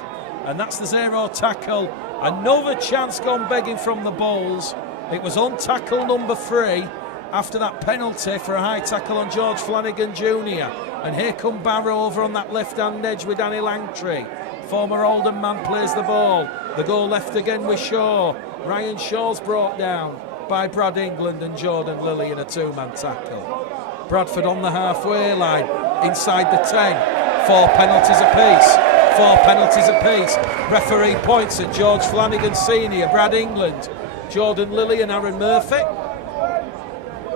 and that's the 0 tackle. Another chance gone begging from the Bulls. It was on tackle number 3 after that penalty for a high tackle on George Flanagan Jr. And here come Barrow over on that left-hand edge with Danny Langtree. Former Oldham man plays the ball. The goal left again with Shaw. Ryan Shaw's brought down by Brad England and Jordan Lilly in a 2-man tackle. Bradford on the halfway line, inside the 10. 4 penalties apiece. 4 penalties apiece. Referee points at George Flanagan Senior, Brad England, Jordan Lilly and Aaron Murphy.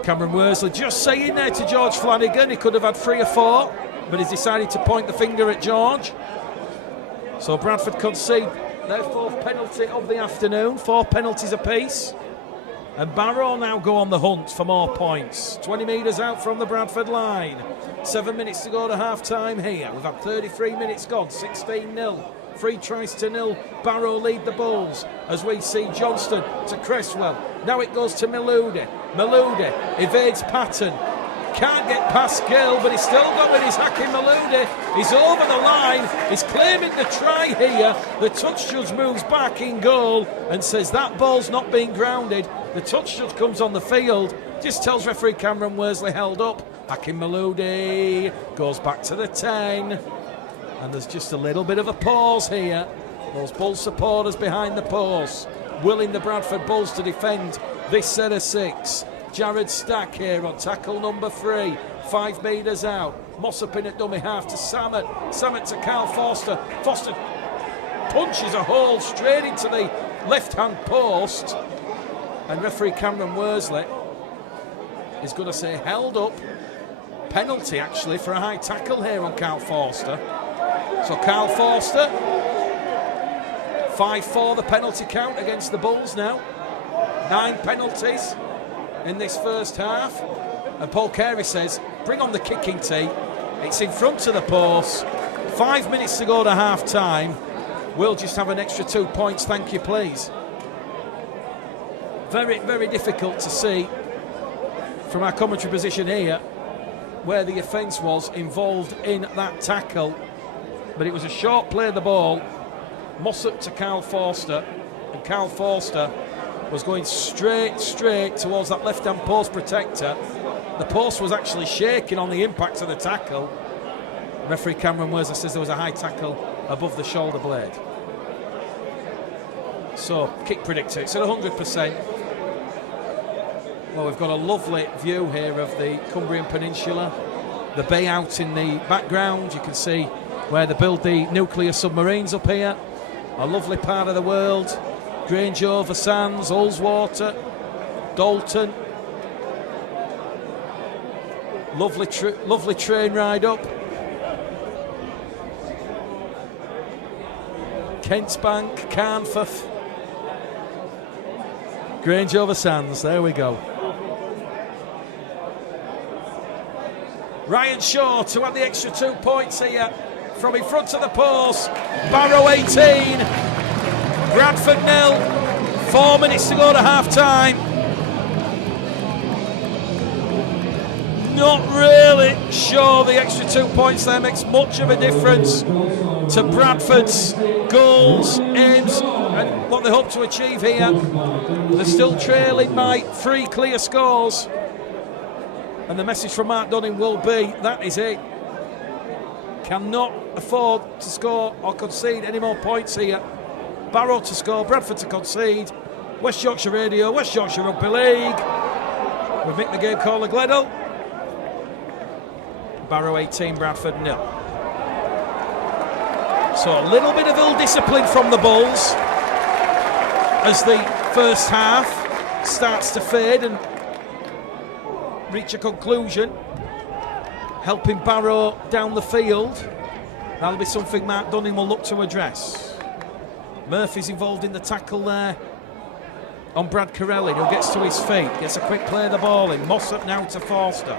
Cameron Worsley just saying there to George Flanagan, he could have had 3 or 4, but he's decided to point the finger at George. So Bradford concede their 4th penalty of the afternoon, 4 penalties apiece. And Barrow now go on the hunt for more points. 20 metres out from the Bradford line. 7 minutes to go to half-time here. We've had 33 minutes gone, 16-0. 3 tries to 0. Barrow lead the Bulls as we see Johnston to Cresswell. Now it goes to Maludi. Maludi evades Patton. Can't get past Gill, but he's still got with his hacking Maludi. He's over the line. He's claiming the try here. The touch judge moves back in goal and says that ball's not being grounded. The touch judge comes on the field, just tells referee Cameron Worsley held up. Hacking Maludi goes back to the 10. And there's just a little bit of a pause here. Those Bulls supporters behind the post, willing the Bradford Bulls to defend this set of 6. Jared Stack here on tackle number 3. 5 metres out. Mossop in at dummy half to Samet. Samet to Carl Forster. Forster punches a hole straight into the left-hand post. And referee Cameron Worsley is going to say held up. Penalty actually for a high tackle here on Carl Forster. So Carl Forster 5-4 the penalty count against the Bulls now. 9 penalties in this first half. And Paul Carey says, bring on the kicking tee. It's in front of the post. 5 minutes to go to half time. We'll just have an extra 2 points, thank you, please. Very, very difficult to see from our commentary position here where the offence was involved in that tackle. But it was a short play of the ball. Mossop to Carl Forster. And Carl Forster was going straight towards that left-hand post protector. The post was actually shaking on the impact of the tackle. Referee Cameron Worsley says there was a high tackle above the shoulder blade. So, kick predictor, it's at 100%. Well, we've got a lovely view here of the Cumbrian Peninsula. The bay out in the background. You can see where they build the nuclear submarines up here. A lovely part of the world. Grange over Sands, Ullswater, Dalton. Lovely train ride up. Kentsbank, Carnforth, Grange over Sands, there we go. Ryan Shaw to add the extra 2 points here from in front of the post. Barrow 18, Bradford 0, 4 minutes to go to half time. Not really sure the extra 2 points there makes much of a difference to Bradford's goals, aims, and what they hope to achieve here. They're still trailing by 3 clear scores. And the message from Mark Dunning will be, that is it. Cannot afford to score or concede any more points here. Barrow to score, Bradford to concede. West Yorkshire Radio, West Yorkshire Rugby League. We make the game call a Gleddle. Barrow 18, Bradford 0. So a little bit of ill discipline from the Bulls as the first half starts to fade and reach a conclusion, helping Barrow down the field. That'll be something Mark Dunning will look to address. Murphy's involved in the tackle there on Brad Corelli, who gets to his feet, gets a quick play of the ball in. Mossop now to Forster.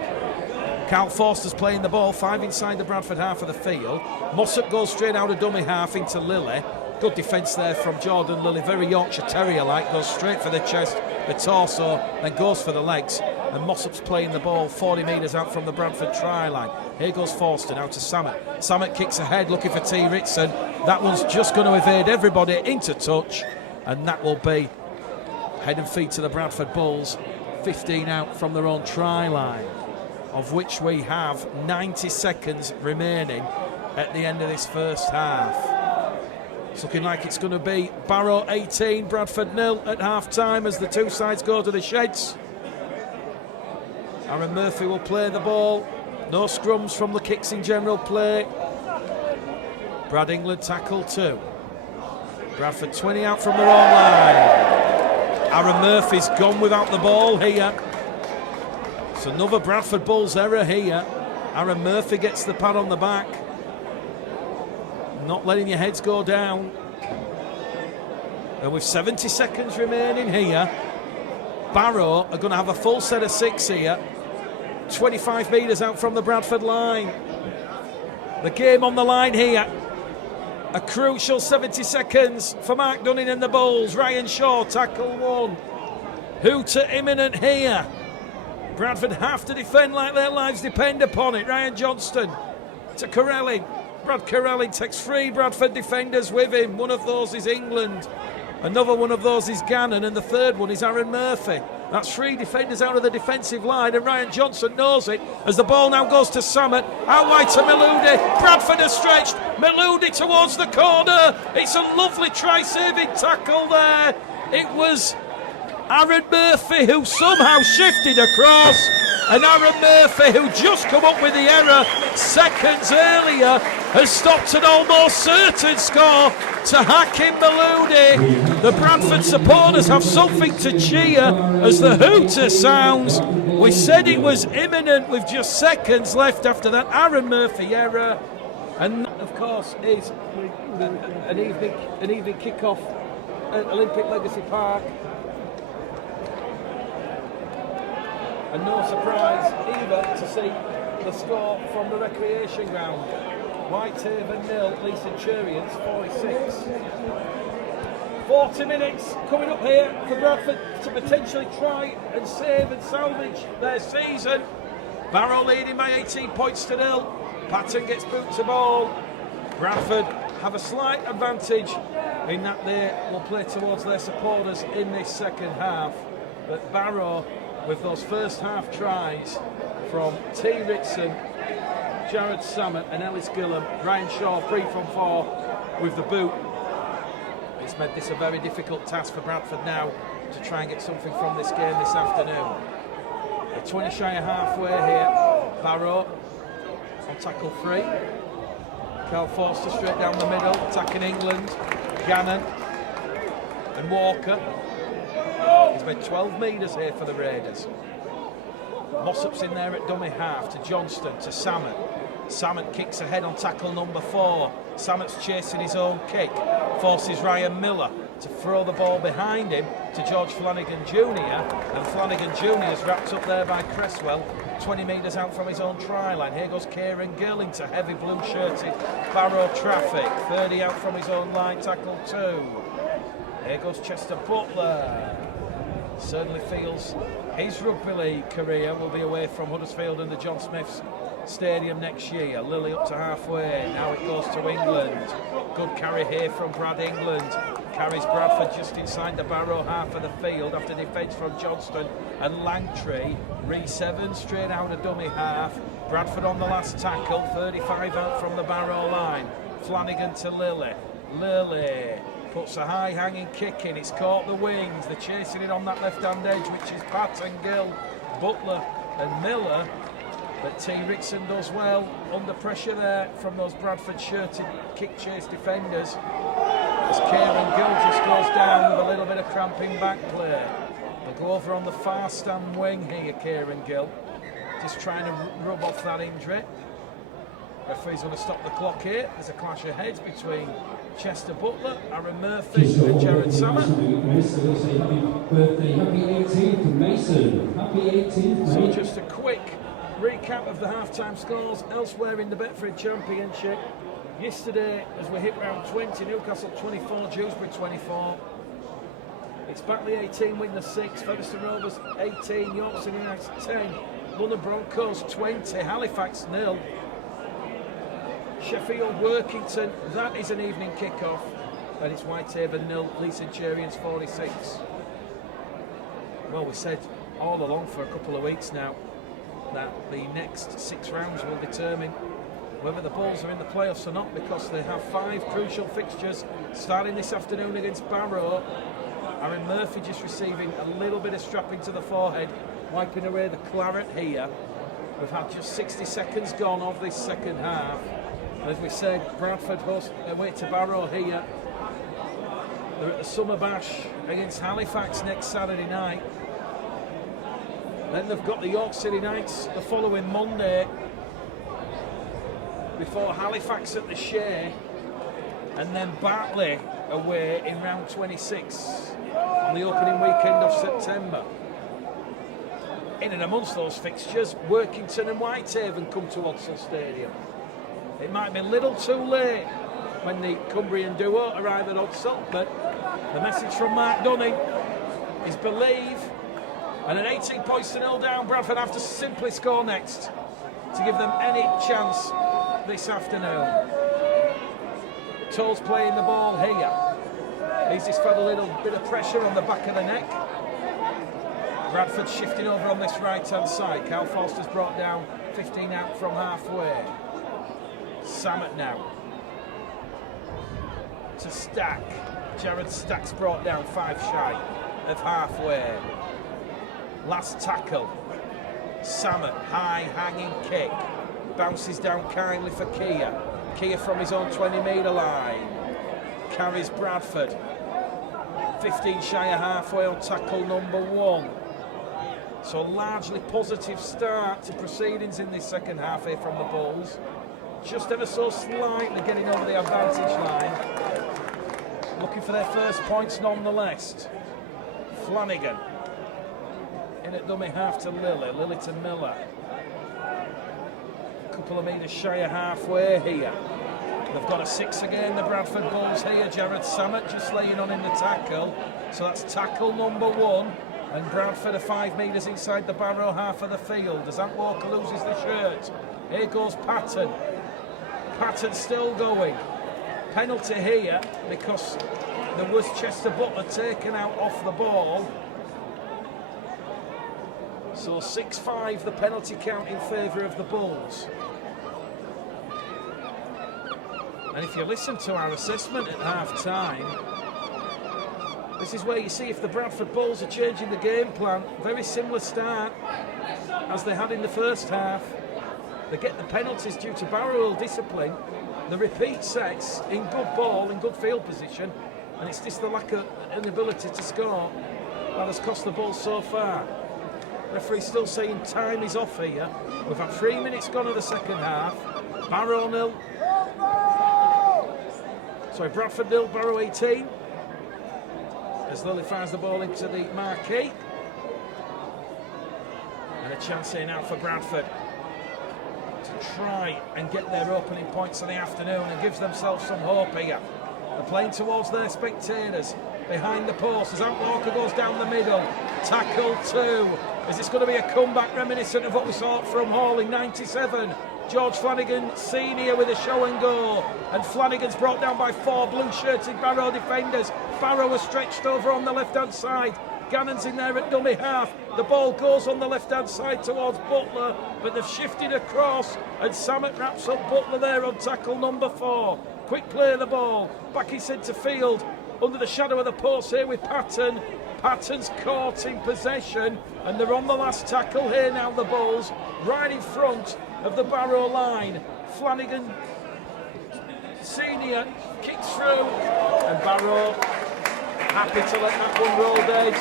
Carl Forster's playing the ball, 5 inside the Bradford half of the field. Mossop goes straight out of dummy half into Lilly. Good defence there from Jordan Lilly, very Yorkshire Terrier-like, goes straight for the chest, the torso, then goes for the legs. And Mossop's playing the ball 40 metres out from the Bradford try line. Here goes Forster now to Samet. Samet kicks ahead looking for T. Ritson. That one's just going to evade everybody into touch, and that will be head and feet to the Bradford Bulls. 15 out from their own try line, of which we have 90 seconds remaining at the end of this first half. It's looking like it's going to be Barrow 18, Bradford 0 at half time as the two sides go to the sheds. Aaron Murphy will play the ball. No scrums from the kicks in general play. Brad England tackle 2. Bradford 20 out from their own line. Aaron Murphy's gone without the ball here. It's another Bradford Bulls error here. Aaron Murphy gets the pad on the back. Not letting your heads go down. And with 70 seconds remaining here, Barrow are going to have a full set of 6 here. 25 metres out from the Bradford line. The game on the line here. A crucial 70 seconds for Mark Dunning and the Bulls. Ryan Shaw, tackle 1. Hooter imminent here. Bradford have to defend like their lives depend upon it. Ryan Johnston to Corelli. Brad Corelli takes 3 Bradford defenders with him. One of those is England. Another one of those is Gannon, and the third one is Aaron Murphy. That's 3 defenders out of the defensive line, and Ryan Johnson knows it as the ball now goes to Samet. Out wide to Meludi. Bradford has stretched. Meludi towards the corner. It's a lovely try-saving tackle there. It was Aaron Murphy who somehow shifted across, and Aaron Murphy, who just come up with the error seconds earlier, has stopped an almost certain score to Hakim Meludi. The Bradford supporters have something to cheer as the hooter sounds. We said it was imminent with just seconds left after that Aaron Murphy error. And of course is an evening kick-off at Olympic Legacy Park. And no surprise either to see the score from the recreation ground. Whitehaven 0, Lee Centurions 46. 40 minutes coming up here for Bradford to potentially try and save and salvage their season. Barrow leading by 18 points to 0. Patton gets boot to ball. Bradford have a slight advantage in that they will play towards their supporters in this second half. But Barrow, with those first half tries from T. Ritson, Jared Samet and Ellis Gillam, Ryan Shaw 3 from 4 with the boot. It's made this a very difficult task for Bradford now to try and get something from this game this afternoon. They're 20 shy of halfway here. Barrow on tackle 3. Carl Forster straight down the middle, attacking England. Gannon and Walker. He's made 12 metres here for the Raiders. Mossop's in there at dummy half to Johnston, to Samet. Samet kicks ahead on tackle number 4. Samet's chasing his own kick. Forces Ryan Miller to throw the ball behind him to George Flanagan Jr. And Flanagan Jr. is wrapped up there by Cresswell, 20 metres out from his own try line. Here goes Kieran Gill into heavy blue-shirted Barrow traffic. 30 out from his own line, tackle 2. Here goes Chester Butler. Certainly feels his rugby league career will be away from Huddersfield and the John Smiths Stadium next year. Lilly up to halfway. Now it goes to England. Good carry here from Brad England. Carries Bradford just inside the Barrow half of the field after defence from Johnston and Langtree. Reese Evans straight out of dummy half. Bradford on the last tackle. 35 out from the Barrow line. Flanagan to Lilly. Lilly puts a high hanging kick in. It's caught the wings. They're chasing it on that left hand edge, which is Patton, Gill, Butler and Miller. But T. Ritson does well under pressure there from those Bradford shirted kick chase defenders. As Kieran Gill just goes down with a little bit of cramping back play. They'll go over on the far stand wing here, Kieran Gill. Just trying to rub off that injury. Referee's going to stop the clock here. There's a clash of heads between Chester Butler, Aaron Murphy and Jared Samet. Happy birthday, happy 18th Mason. Happy 18th, mate. So just a quick recap of the half-time scores elsewhere in the Betfred Championship. Yesterday, as we hit round 20, Newcastle 24, Dewsbury 24. It's Batley 18, win the 6, Featherstone Rovers 18, York City Knights 10, London Broncos 20, Halifax 0. Sheffield Workington, that is an evening kick-off, and it's Whitehaven 0, Lee Centurions 46. Well, we said all along for a couple of weeks now that the next 6 rounds will determine whether the Bulls are in the playoffs or not, because they have 5 crucial fixtures starting this afternoon against Barrow. Aaron Murphy just receiving a little bit of strapping to the forehead, wiping away the claret here. We've had just 60 seconds gone of this second half. As we said, Bradford host away to Barrow here. They're at the Summer Bash against Halifax next Saturday night. Then they've got the York City Knights the following Monday, before Halifax at the Shea, and then Bartley away in round 26 on the opening weekend of September. In and amongst those fixtures, Workington and Whitehaven come to Odsal Stadium. It might be a little too late when the Cumbrian duo arrive at Odsal, but the message from Mark Dunning is believe, and at 18 points to 0 down, Bradford have to simply score next to give them any chance this afternoon. Toes playing the ball here. He's just felt a little bit of pressure on the back of the neck. Bradford shifting over on this right-hand side. Cal Foster's brought down 15 out from halfway. Samet now to Stack. Jared Stack's brought down 5 shy of halfway. Last tackle. Samet, high hanging kick. Bounces down kindly for Kia. Kia from his own 20-metre line. Carries Bradford. 15 shy of halfway on tackle number 1. So largely positive start to proceedings in this second half here from the Bulls. just ever so slightly getting over the advantage line. Looking for their first points nonetheless. Flanagan in at dummy half to Lilly, Lilly to Miller. A couple of metres shy of halfway here. They've got a 6 again, the Bradford Bulls here. Jared Samet just laying on in the tackle. So that's tackle number 1. And Bradford are 5 metres inside the Barrow half of the field as Ant Walker loses the shirt. Here goes Patton. Patton still going. Penalty here because there was Chester Butler taken out off the ball. So 6-5 the penalty count in favour of the Bulls. And if you listen to our assessment at half-time, this is where you see if the Bradford Bulls are changing the game plan. Very similar start as they had in the first half. They get the penalties due to Barrow discipline. The repeat sets in good ball, in good field position, and it's just the lack of inability to score that has cost the Bulls so far. Referee still saying time is off here. We've had 3 minutes gone of the second half. Barrow 0. Sorry, Bradford 0, Barrow 18. As Lilly fires the ball into the marquee. And a chance here now for Bradford to try and get their opening points of the afternoon and gives themselves some hope here. They're playing towards their spectators behind the post as Ant Walker goes down the middle. Tackle 2. Is this going to be a comeback reminiscent of what we saw from Hall in 97? George Flanagan Senior with a show and go, and Flanagan's brought down by 4 blue-shirted Barrow defenders. Barrow was stretched over on the left-hand side. Gannon's in there at dummy half. The ball goes on the left-hand side towards Butler, but they've shifted across, and Samet wraps up Butler there on tackle number 4. Quick play of the ball, back in centre field, under the shadow of the post here with Patton. Patton's caught in possession, and they're on the last tackle here now, the Bulls, right in front of the Barrow line. Flanagan Senior kicks through, and Barrow happy to let that one roll dead.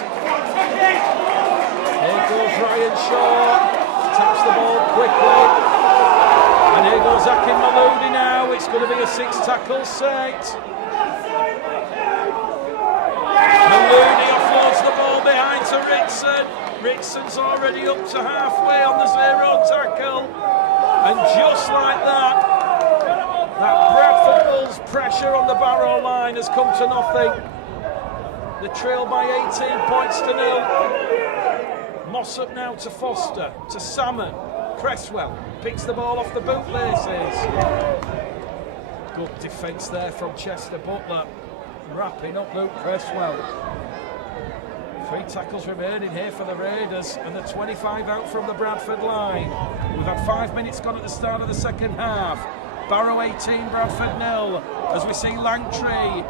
Here goes Ryan Shaw, taps the ball quickly, and here goes Akin Maludi now. It's going to be a 6-tackle set. Maludi offloads the ball behind to Ritson. Ritson's already up to halfway on the 0 tackle. And just like that, that Bradford Bulls pressure on the Barrow line has come to nothing. The trail by 18 points to 0. Mossop now to Foster, to Salmon. Cresswell picks the ball off the bootlaces. Good defence there from Chester Butler. Wrapping up Luke Cresswell. 3 tackles remaining here for the Raiders, and the 25 out from the Bradford line. We've had 5 minutes gone at the start of the second half. Barrow 18, Bradford 0. As we see Langtree,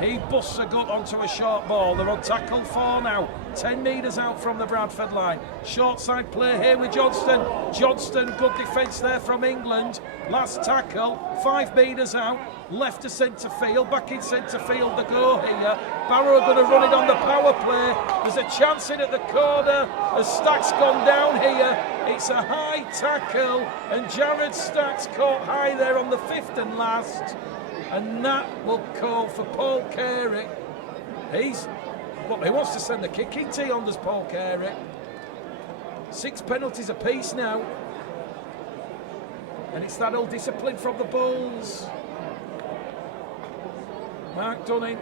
he busts a gut onto a short ball. They're on tackle 4 now. 10 metres out from the Bradford line. Short side play here with Johnston. Johnston, good defence there from England. Last tackle, 5 metres out. Left to centre field, back in centre field the go here. Barrow are going to run it on the power play. There's a chance in at the corner as Stack's gone down here. It's a high tackle, and Jared Stack's caught high there on the 5th and last. And that will call for Paul Carey. He wants to send the kicking tee on, does Paul Carey. 6 penalties apiece now. And it's that old discipline from the Bulls. Mark Dunning,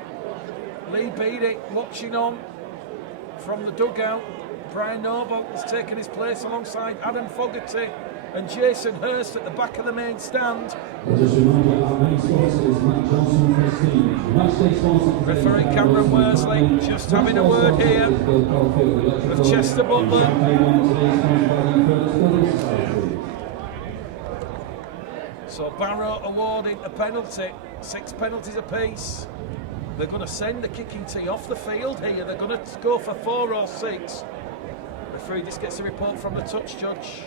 Lee Beattie watching on from the dugout. Brian Noble has taken his place alongside Adam Fogarty and Jason Hurst at the back of the main stand. Referee Cameron Worsley just having a word here with Chester Butler. So Barrow awarding a penalty, 6 penalties apiece. They're going to send the kicking tee off the field here. They're going to go for 4 or 6. Referee just gets a report from the touch judge,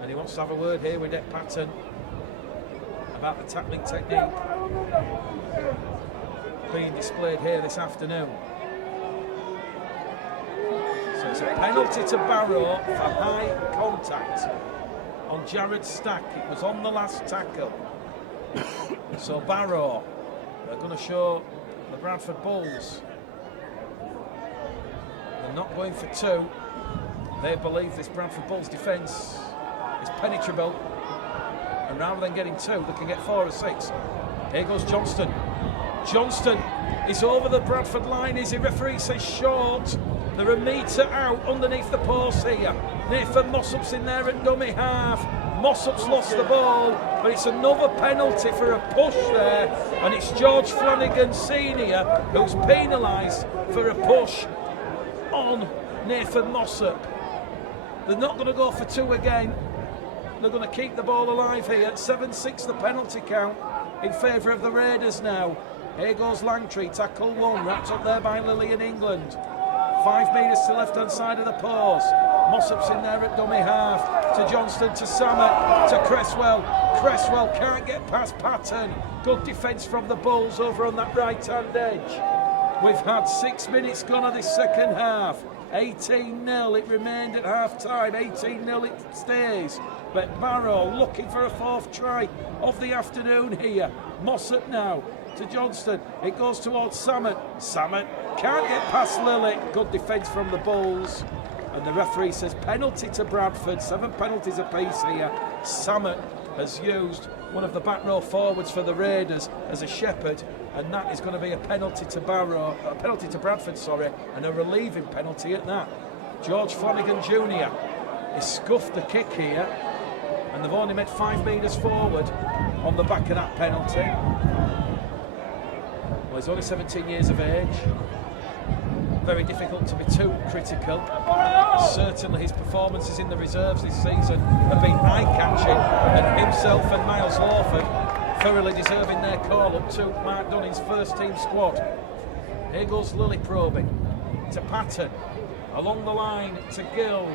and he wants to have a word here with Dec Patton about the tackling technique being displayed here this afternoon. So it's a penalty to Barrow for high contact on Jared Stack. It was on the last tackle. So Barrow are going to show the Bradford Bulls they're not going for 2. They believe this Bradford Bulls defence is penetrable, and rather than getting 2, they can get 4 or 6. Here goes Johnston. Johnston is over the Bradford line. Is he? Referee says short. They're a metre out underneath the post here. Nathan Mossop's in there at dummy half. Mossop's lost the ball, but it's another penalty for a push there, and it's George Flanagan Senior who's penalised for a push on Nathan Mossop. They're not going to go for 2 again. They're going to keep the ball alive here. 7-6 the penalty count in favour of the Raiders now. Here goes Langtree, tackle 1, wrapped up there by Lily in England. 5 metres to left-hand side of the post. Mossop's in there at dummy half. To Johnston, to Samet, to Cresswell. Cresswell can't get past Patton. Good defence from the Bulls over on that right-hand edge. We've had 6 minutes gone of this second half. 18-0 it remained at half-time. 18-0 it stays. But Barrow looking for a 4th try of the afternoon here. Mossop now to Johnston. It goes towards Samet. Samet can't get past Lily. Good defence from the Bulls. And the referee says penalty to Bradford. 7 penalties apiece here. Samet has used one of the back row forwards for the Raiders as a shepherd, and that is going to be a penalty to Bradford, and a relieving penalty at that. George Flanagan Jr. has scuffed the kick here, and they've only made 5 metres forward on the back of that penalty. Well, he's only 17 years of age. Very difficult to be too critical. Certainly his performances in the reserves this season have been eye-catching, and himself and Miles Lawford thoroughly deserving their call-up to Mark Dunning's first-team squad. Here goes Lily probing to Patton, along the line to Gill.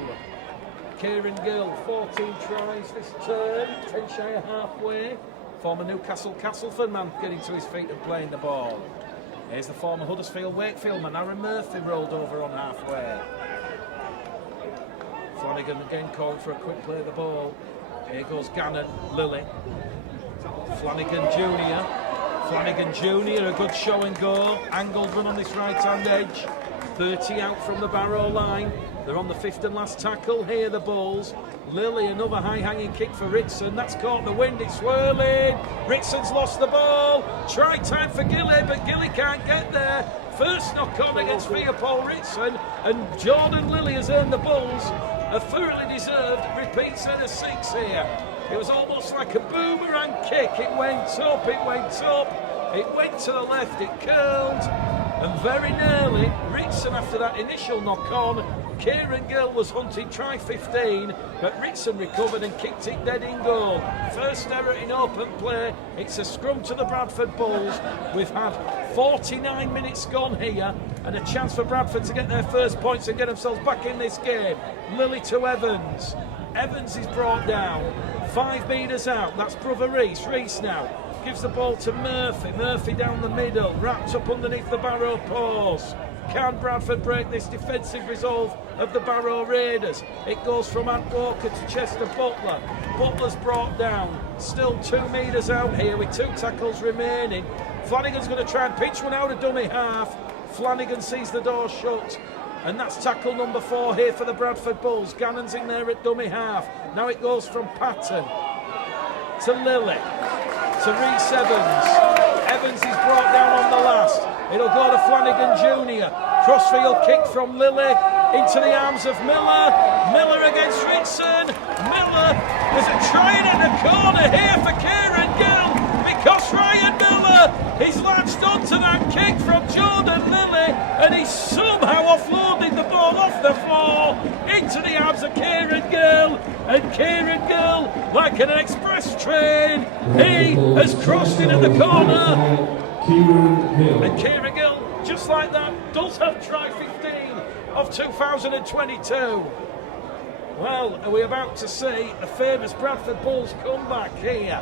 Kieran Gill, 14 tries this term, 10 shy of halfway. Former Newcastle Castleford man getting to his feet and playing the ball. Here's the former Huddersfield Wakefield man, Aaron Murphy, rolled over on halfway. Flanagan again calling for a quick play of the ball. Here goes Gannon, Lily. Flanagan Jr., a good show and go. Angled run on this right-hand edge. 30 out from the Barrow line. They're on the 5th and last tackle here, the Bulls. Lily, another high-hanging kick for Ritson. That's caught in the wind, it's swirling. Ritson's lost the ball. Try time for Gilly, but Gilly can't get there. First knock on against Paul Ritson, and Jordan Lilly has earned the Bulls a thoroughly deserved repeat set of 6 here. It was almost like a boomerang kick. It went up, it went to the left, it curled, and very nearly Ritson, after that initial knock on, Kieran Gill was hunting try 15, but Ritson recovered and kicked it dead in goal. First error in open play. It's a scrum to the Bradford Bulls. We've had 49 minutes gone here, and a chance for Bradford to get their first points and get themselves back in this game. Lily to Evans. Evans is brought down. 5 metres out. That's brother Reese. Reese now gives the ball to Murphy. Murphy down the middle, wrapped up underneath the Barrow post. Can Bradford break this defensive resolve of the Barrow Raiders? It goes from Ant Walker to Chester Butler. Butler's brought down. Still 2 metres out here with 2 tackles remaining. Flanagan's going to try and pitch one out of dummy half. Flanagan sees the door shut. And that's tackle number 4 here for the Bradford Bulls. Gannon's in there at dummy half. Now it goes from Patton to Lily to Reese Evans. Evans is brought down on the last. It'll go to Flanagan Jr. Crossfield kick from Lily into the arms of Miller. Miller against Ritson. Miller, there's a try in the corner here for Kieran Gill, because Ryan Miller, he's latched onto that kick from Jordan Lily, and he's somehow offloaded the ball off the floor into the arms of Kieran Gill. And Kieran Gill, like an express train, he has crossed into the corner. And Kieran Gill, just like that, does have try 15 of 2022. Well, are we about to see a famous Bradford Bulls comeback here?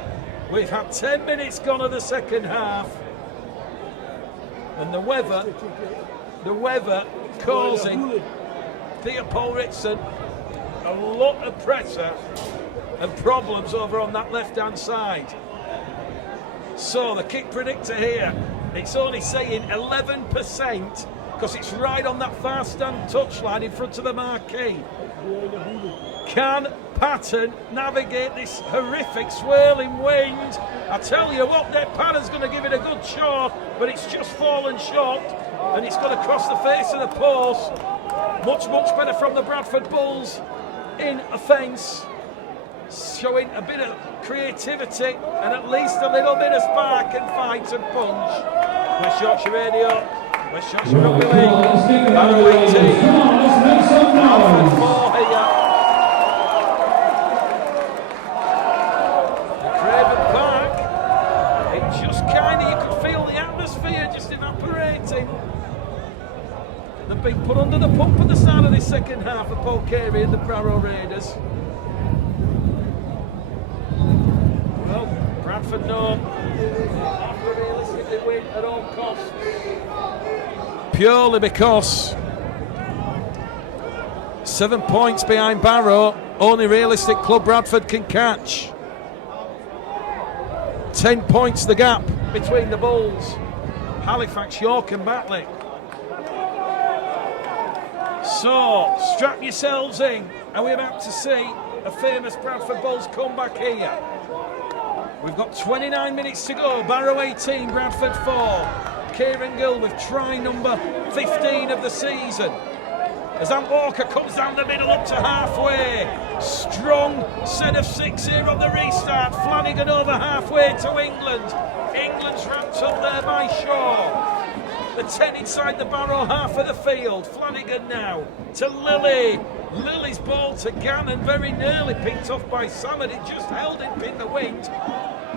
We've had 10 minutes gone of the second half. And the weather causing Paul Ritson a lot of pressure and problems over on that left-hand side. So the kick predictor here, it's only saying 11% because it's right on that far stand touchline in front of the marquee. Can Patton navigate this horrific swirling wind? I tell you what, their Patton's going to give it a good shot, but it's just fallen short and it's going to cross the face of the post. Much better from the Bradford Bulls in offence, showing a bit of creativity and at least a little bit of spark and fight and punch. West Yorkshire Radio, West Yorkshire Rugby League, Barrow 18, Bradford 4 here. Craven Park, it just kind of, you could feel the atmosphere just evaporating. They've been put under the pump at the start of this second half of Paul Carey and the Barrow Raiders. Well, Bradford know have to realistically win at all costs. Purely because 7 points behind Barrow, only realistic club Bradford can catch. 10 points the gap between the Bulls, Halifax, York and Batley. So, strap yourselves in. Are we about to see a famous Bradford Bulls comeback here? We've got 29 minutes to go. Barrow 18, Bradford 4. Kieran Gill with try number 15 of the season. As Ant Walker comes down the middle up to halfway. Strong set of 6 here on the restart. Flanagan over halfway to England. England's wrapped up there by Shaw. The 10 inside the Barrow half of the field. Flanagan now to Lilly. Lilly's ball to Gannon, very nearly picked off by Salmon. It just held it in the wind.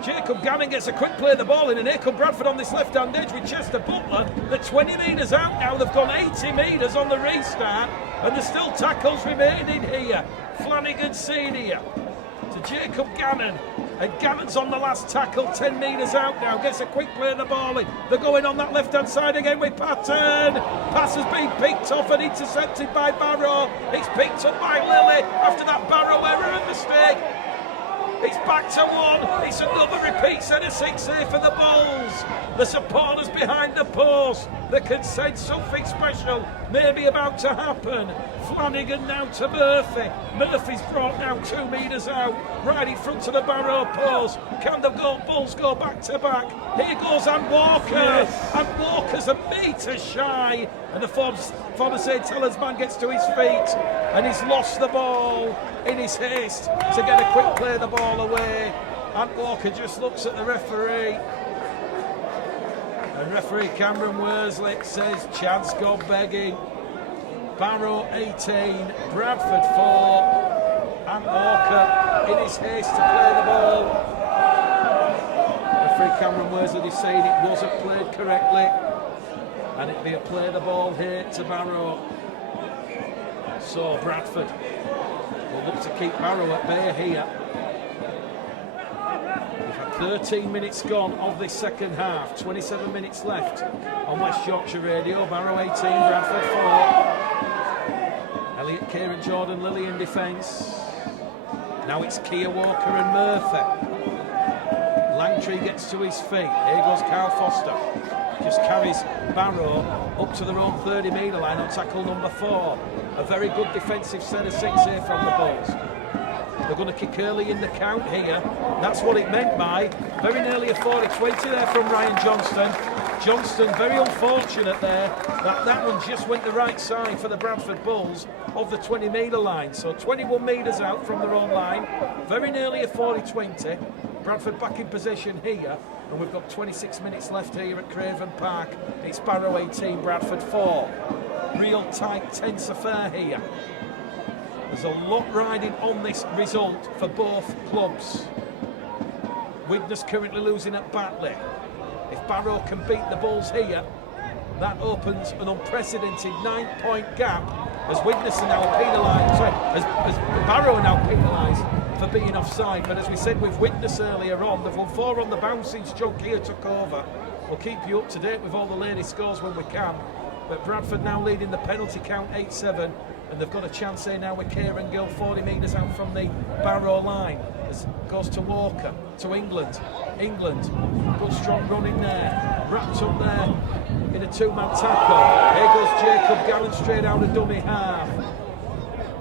Jacob Gannon gets a quick play of the ball in, and here come Bradford on this left-hand edge with Chester Butler. They're 20 metres out now. They've gone 80 metres on the restart, and there's still tackles remaining here. Flanagan senior to Jacob Gannon. And Gannon's on the last tackle, 10 metres out now, gets a quick play of the ball in. They're going on that left-hand side again with Patton. Pass has been picked off and intercepted by Barrow. It's picked up by Lilly after that Barrow error and mistake. It's back to 1. It's another repeat set of 6 here for the Bulls. The supporters behind the post. They can sense something special may be about to happen. Flanagan now to Murphy. Murphy's brought now 2 metres out, right in front of the Barrow post. Can the Bulls go back to back? Here goes Ant Walker. Yes. Ant Walker's a metre shy. And the former St. Helens man gets to his feet and he's lost the ball in his haste to get a quick play the ball away. Ant Walker just looks at the referee. And referee Cameron Worsley says, chance God begging. Barrow 18, Bradford 4. Ant Walker in his haste to play the ball. Referee Cameron Worsley is saying it wasn't played correctly. And it'll be a play the ball here to Barrow. So Bradford will look to keep Barrow at bay here. We've had 13 minutes gone of this second half, 27 minutes left on West Yorkshire Radio. Barrow 18, Bradford 4. Elliot, Kieran, Jordan, Lilly in defence. Now it's Keir Walker and Murphy. Langtree gets to his feet. Here goes Carl Foster. Just carries Barrow up to their own 30 metre line on tackle number 4. A very good defensive set of 6 here from the Bulls. They're going to kick early in the count here. That's what it meant by very nearly a 40-20 there from Ryan Johnston. Johnston, very unfortunate there. That one just went the right side for the Bradford Bulls of the 20 metre line. So 21 metres out from their own line. Very nearly a 40-20. Bradford back in possession here. And we've got 26 minutes left here at Craven Park. It's Barrow 18, Bradford 4. Real tight, tense affair here. There's a lot riding on this result for both clubs. Widnes currently losing at Batley. If Barrow can beat the Bulls here, that opens an unprecedented 9-point gap as Widnes are now penalised. Sorry, as Barrow are now penalised for being offside. But as we said with Widnes earlier on, they've won 4 on the bounce since Joe Keir took over. We'll keep you up to date with all the latest scores when we can. But Bradford now leading the penalty count 8-7. And they've got a chance here now with Kieran Gill 40 metres out from the Barrow line. As goes to Walker, to England. England, good strong running there. Wrapped up there in a two-man tackle. Here goes Jacob Gallant straight out of dummy half.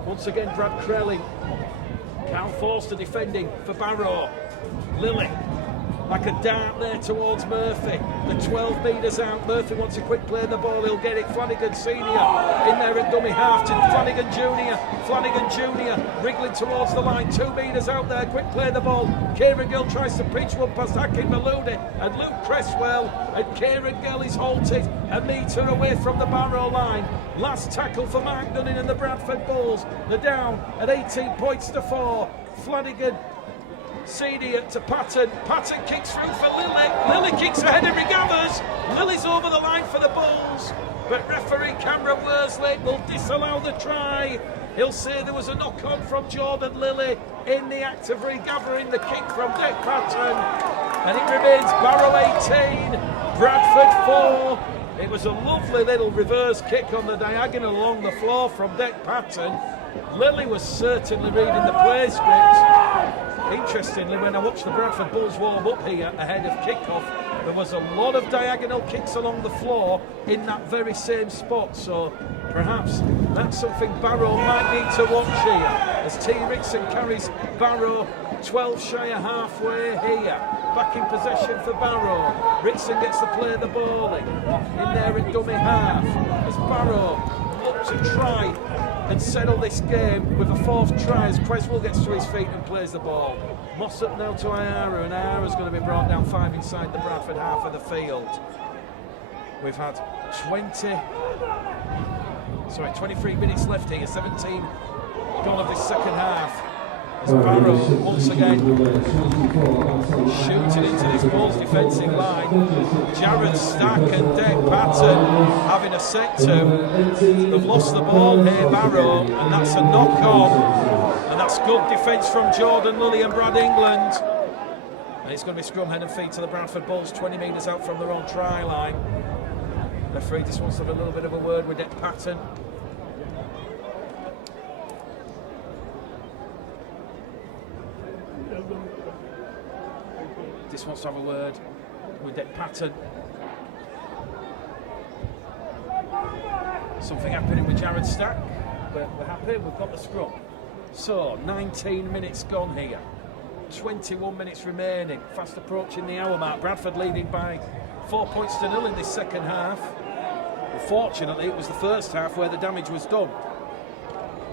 Once again, Brad Crelling. Cal Forster defending for Barrow. Lilly, like a dart there towards Murphy. The 12 metres out. Murphy wants a quick play of the ball. He'll get it. Flanagan Senior in there at dummy half to Flanagan Junior. Flanagan Junior wriggling towards the line. 2 metres out there. Quick play of the ball. Kieran Gill tries to pitch one past Hakim Maludi and Luke Cresswell. And Kieran Gill is halted a metre away from the Barrow line. Last tackle for Mark Dunning and the Bradford Bulls. They're down at 18 points to 4. Flanagan Senior to Patton. Patton kicks through for Lilly. Lilly kicks for Henry Gathers. Lilly's over the line for the Bulls. But referee Cameron Worsley will disallow the try. He'll say there was a knock-on from Jordan Lilly in the act of regathering the kick from Dick Patton. And it remains Barrow 18, Bradford 4. It was a lovely little reverse kick on the diagonal along the floor from Dick Patton. Lilly was certainly reading the play script. Interestingly, when I watched the Bradford Bulls warm up here ahead of kick-off, there was a lot of diagonal kicks along the floor in that very same spot. So perhaps that's something Barrow might need to watch here. As T. Rickson carries Barrow 12 shy of halfway here. Back in possession for Barrow. Rickson gets the play of the ball in there at dummy half. As Barrow looks to try and settle this game with a fourth try as Creswell gets to his feet and plays the ball. Mossop now to Iara, and Iara's going to be brought down 5 inside the Bradford half of the field. We've had 23 minutes left here, 17 gone of this second half. As Barrow once again shooting into this Bulls defensive line. Jared Stack and Dick Patton having a set to. They've lost the ball here, Barrow, and that's a knock-on. And that's good defence from Jordan Lilly and Brad England. And it's going to be scrum head and feet to the Bradford Bulls, 20 metres out from their own try line. Referee just wants to have a little bit of a word with Dick Patton. Just wants to have a word with Dick Patton. Something happening with Jared Stack, but we're happy, we've got the scrum. So, 19 minutes gone here. 21 minutes remaining, fast approaching the hour mark. Bradford leading by 4 points to 0 in this second half. Unfortunately, it was the first half where the damage was done.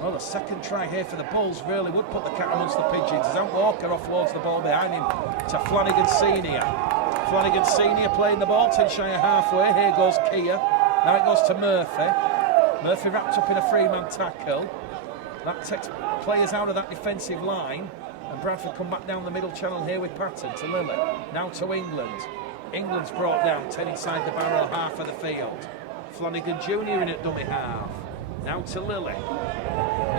Well, the second try here for the Bulls really would put the cat amongst the pigeons. As Ant Walker offloads the ball behind him to Flanagan Senior. Flanagan Senior playing the ball, 10 shy of halfway. Here goes Kia. Now it goes to Murphy. Murphy wrapped up in a 3-man tackle. That takes players out of that defensive line. And Bradford come back down the middle channel here with Patton to Lilly. Now to England. England's brought down 10 inside the Barrow half of the field. Flanagan Junior in at dummy half. Now to Lilly.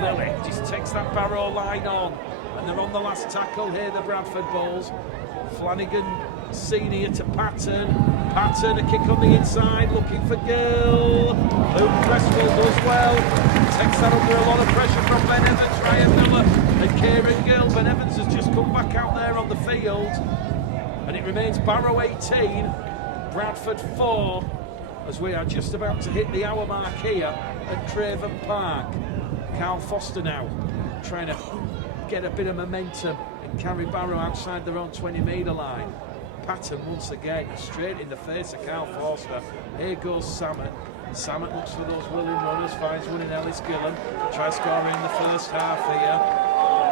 Lilly just takes that Barrow line on. And they're on the last tackle here, the Bradford Bulls. Flanagan Senior to Patton. Patton, a kick on the inside, looking for Gill. Luke Cresswell does well. Takes that under a lot of pressure from Ben Evans, Ryan Miller and Kieran Gill. Ben Evans has just come back out there on the field. And it remains Barrow 18, Bradford 4, as we are just about to hit the hour mark here at Craven Park. Carl Foster now trying to get a bit of momentum and carry Barrow outside their own 20-metre line. Patton once again straight in the face of Carl Foster. Here goes Samet. Samet looks for those willing runners, finds one in Ellis Gillan. Tries scoring in the first half here.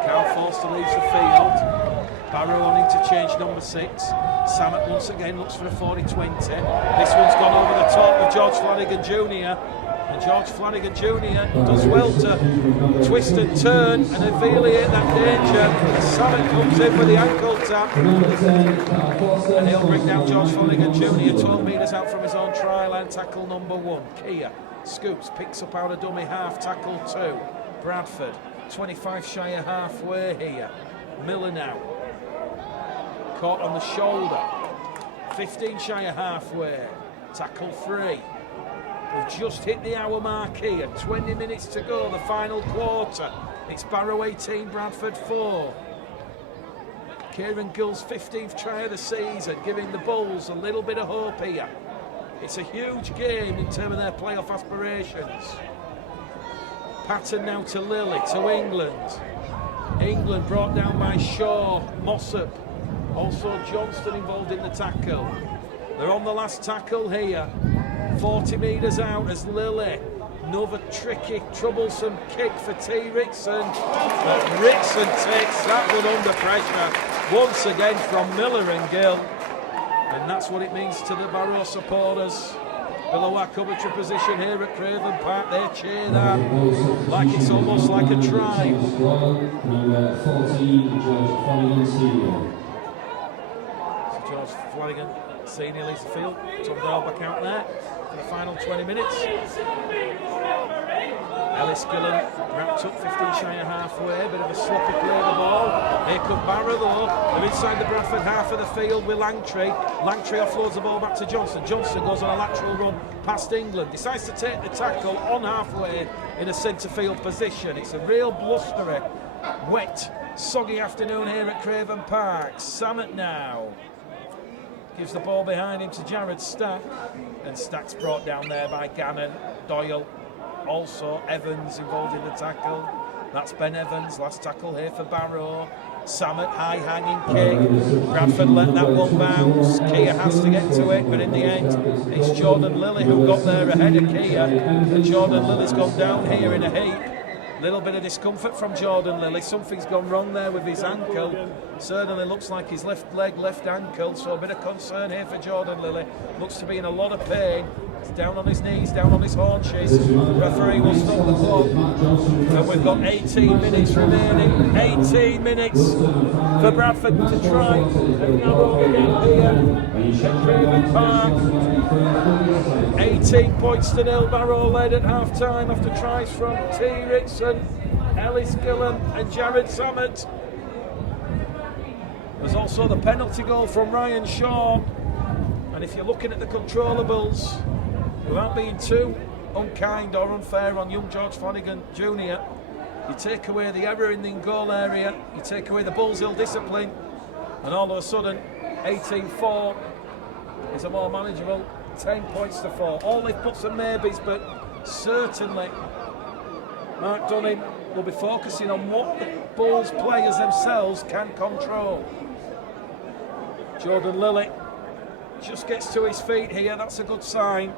Carl Foster leaves the field. Barrow on interchange number 6. Samet once again looks for a 40-20. This one's gone over the top of George Flanagan Jr. And George Flanagan Jr. does well to twist and turn and alleviate that danger. Samet comes in with the ankle tap. And he'll bring down George Flanagan Jr. 12 metres out from his own try line. Tackle number 1. Kia scoops, picks up out of dummy half. Tackle 2. Bradford, 25 shy of halfway here. Miller now. Caught on the shoulder. 15 shy of halfway. Tackle 3. We've just hit the hour mark here. 20 minutes to go, the final quarter. It's Barrow 18, Bradford 4. Kieran Gill's 15th try of the season, giving the Bulls a little bit of hope here. It's a huge game in terms of their playoff aspirations. Pattern now to Lilly, to England. England brought down by Shaw, Mossop. Also Johnston involved in the tackle. They're on the last tackle here. 40 metres out as Lilly. Another tricky, troublesome kick for T. Ritson. But Ritson takes that one under pressure. Once again from Miller and Gill. And that's what it means to the Barrow supporters. Below our coverage position here at Craven Park, they cheer that like it's almost like a tribe. Number 14, George Flanagan Senior. So George Flanagan Senior leads the field. Tom Doyle back out there for the final 20 minutes. Ellis Gillen wrapped up 15 shy of halfway, bit of a sloppy play of the ball. Here come Barrow though, they're inside the Bradford half of the field with Langtry. Langtry offloads the ball back to Johnson. Johnson goes on a lateral run past England, decides to take the tackle on halfway in a centre field position. It's a real blustery, wet, soggy afternoon here at Craven Park. Samet now gives the ball behind him to Jared Stack, and Stack's brought down there by Gannon. Doyle, also Evans involved in the tackle. That's Ben Evans, last tackle here for Barrow. Samet, high hanging kick. Bradford let that one bounce. Kia has to get to it, but in the end, it's Jordan Lilly who got there ahead of Kia. And Jordan Lilly's gone down here in a heap. Little bit of discomfort from Jordan Lilly. Something's gone wrong there with his ankle. Certainly looks like his left leg, left ankle. So a bit of concern here for Jordan Lilly. Looks to be in a lot of pain. He's down on his knees, down on his haunches. Referee will stop the clock. And we've got 18 minutes remaining. 18 minutes for Bradford to try and narrow the game here at Craven Park. 18 points to nil. Barrow led at half time after tries from T. Ritson, Ellis Gillen and Jared Samet. There's also the penalty goal from Ryan Shaw. And if you're looking at the controllables, without being too unkind or unfair on young George Flanagan Jr., you take away the error in the goal area, you take away the Bulls' ill-discipline, and all of a sudden 18-4 is a more manageable 10 points to 4. All they've put some maybes, but certainly Mark Dunning will be focusing on what the Bulls players themselves can control. Jordan Lilly just gets to his feet here, that's a good sign.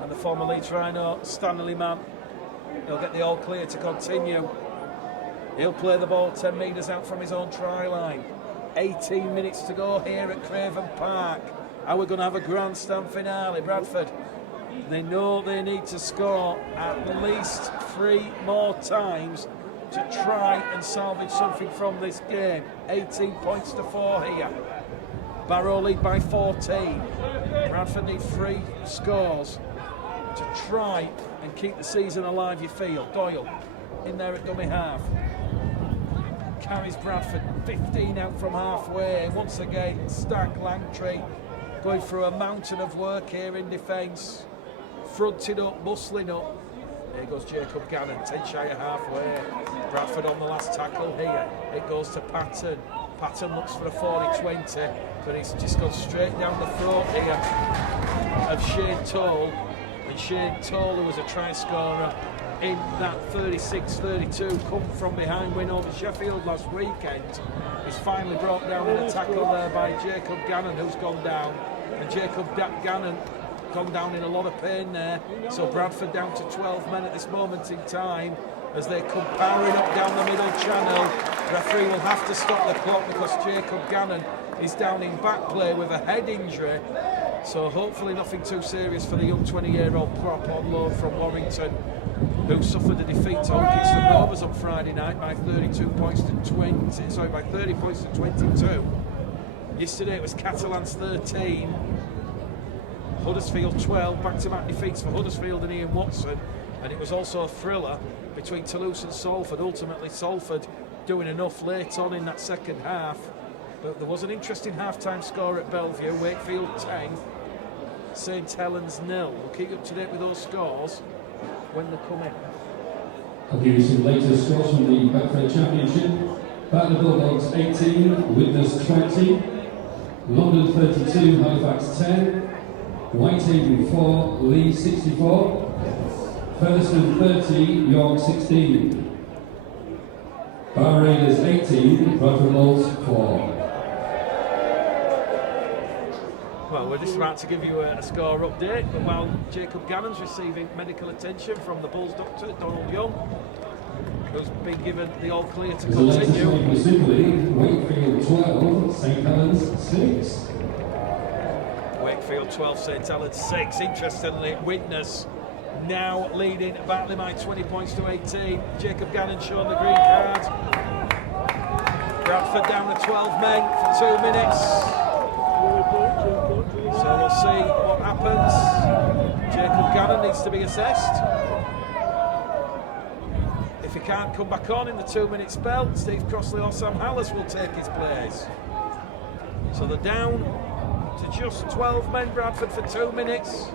And the former Leeds Rhino, Stanley man, he'll get the all clear to continue. He'll play the ball 10 metres out from his own try line. 18 minutes to go here at Craven Park. Are we going to have a grandstand finale? Bradford, they know they need to score at least 3 more times to try and salvage something from this game. 18 points to 4 here. Barrow lead by 14. Bradford need 3 scores to try and keep the season alive, you feel. Doyle in there at dummy half. Carries Bradford 15 out from halfway. Once again, Stack, Langtry going through a mountain of work here in defence. Fronted up, bustling up. Here goes Jacob Gannon, 10 shy of halfway. Bradford on the last tackle here. It goes to Patten. Patten looks for a 40-20, but he's just gone straight down the throat here of Shane Toll. And Shane Toll, who was a try scorer in that 36-32 come from behind win over Sheffield last weekend, is finally brought down in a tackle there by Jacob Gannon, who's gone down. And Jacob Gannon gone down in a lot of pain there. So Bradford down to 12 men at this moment in time as they come powering up down the middle channel. Referee will have to stop the clock because Jacob Gannon is down in back play with a head injury. So hopefully nothing too serious for the young 20-year-old prop on loan from Warrington, who suffered a defeat to Kingston Rovers on Friday night by 30 points to 22. Yesterday it was Catalans 13, Huddersfield 12, back-to-back defeats for Huddersfield and Ian Watson, and it was also a thriller between Toulouse and Salford. Ultimately Salford doing enough late on in that second half, but there was an interesting half-time score at Bellevue. Wakefield 10, St Helens 0. We'll keep you up to date with those scores when they come in. I'll give you some latest scores from the Bradford Championship. Barrow Bulldogs 18, Widnes 20, London 32, Halifax 10, Whitehaven 4, Leigh 64, Featherstone 30, York 16. Barrow Raiders 18, Bradford Bulls 4. Well, we're just about to give you a score update, but while Jacob Gannon's receiving medical attention from the Bulls doctor, Donald Young, who's been given the all clear to continue. Simply, Wakefield 12, St Helens 6. Wakefield 12, St Helens 6. Interestingly, Widnes now leading, battling by 20 points to 18. Jacob Gannon shown the green card. Bradford down to 12 men for 2 minutes. So we'll see what happens. Jacob Gannon needs to be assessed. If he can't come back on in the 2-minute spell, Steve Crossley or Sam Hallis will take his place. So they're down to just 12 men, Bradford, for 2 minutes,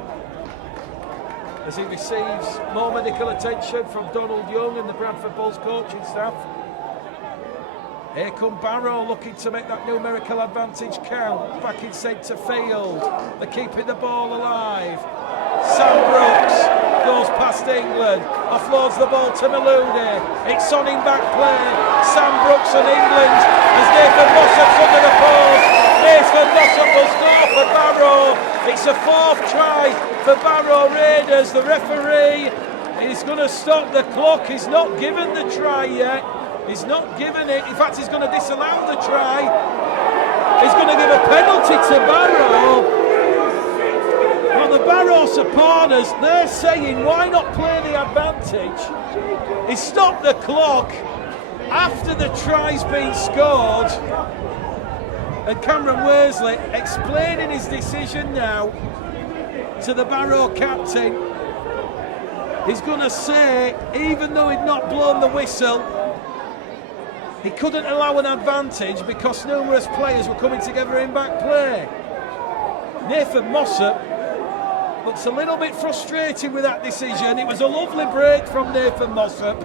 as he receives more medical attention from Donald Young and the Bradford Bulls coaching staff. Here come Barrow looking to make that numerical advantage count. Back in centre field. They're keeping the ball alive. Sam Brooks goes past England. Offloads the ball to Maloney. It's on in back play. Sam Brooks and England as Nathan Mossop's under the post. Nathan Mossop will score for Barrow. It's a 4th try for Barrow Raiders. The referee is going to stop the clock. He's not given the try yet. He's not given it. In fact, he's going to disallow the try. He's going to give a penalty to Barrow. Well, the Barrow supporters, they're saying, why not play the advantage? He stopped the clock after the try's been scored. And Cameron Worsley explaining his decision now to the Barrow captain. He's going to say, even though he'd not blown the whistle, he couldn't allow an advantage because numerous players were coming together in back play. Nathan Mossop looks a little bit frustrated with that decision. It was a lovely break from Nathan Mossop.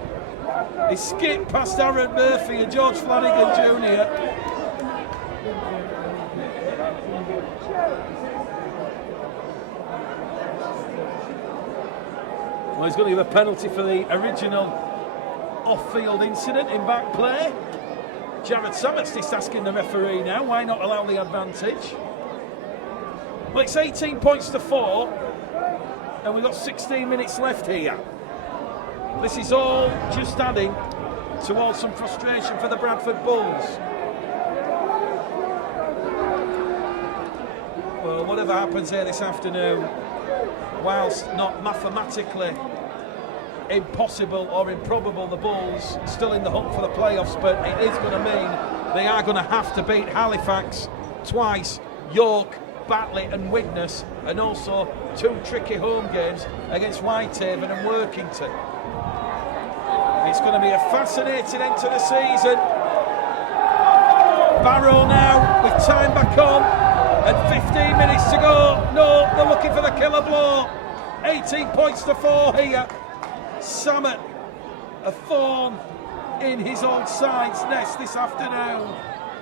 He skipped past Aaron Murphy and George Flanagan Jr. Well, he's going to give a penalty for the original off-field incident in back play. Jared Sammett's just asking the referee now, why not allow the advantage? Well, it's 18 points to 4, and we've got 16 minutes left here. This is all just adding towards some frustration for the Bradford Bulls. Well, whatever happens here this afternoon, whilst not mathematically impossible or improbable, the Bulls still in the hunt for the playoffs, but it is going to mean they are going to have to beat Halifax twice, York, Batley and Widnes, and also 2 tricky home games against Whitehaven and Workington. It's going to be a fascinating end to the season. Barrow now with time back on and 15 minutes to go. No, they're looking for the killer blow. 18 points to 4 here. Sammet, a thorn in his old side's nest this afternoon,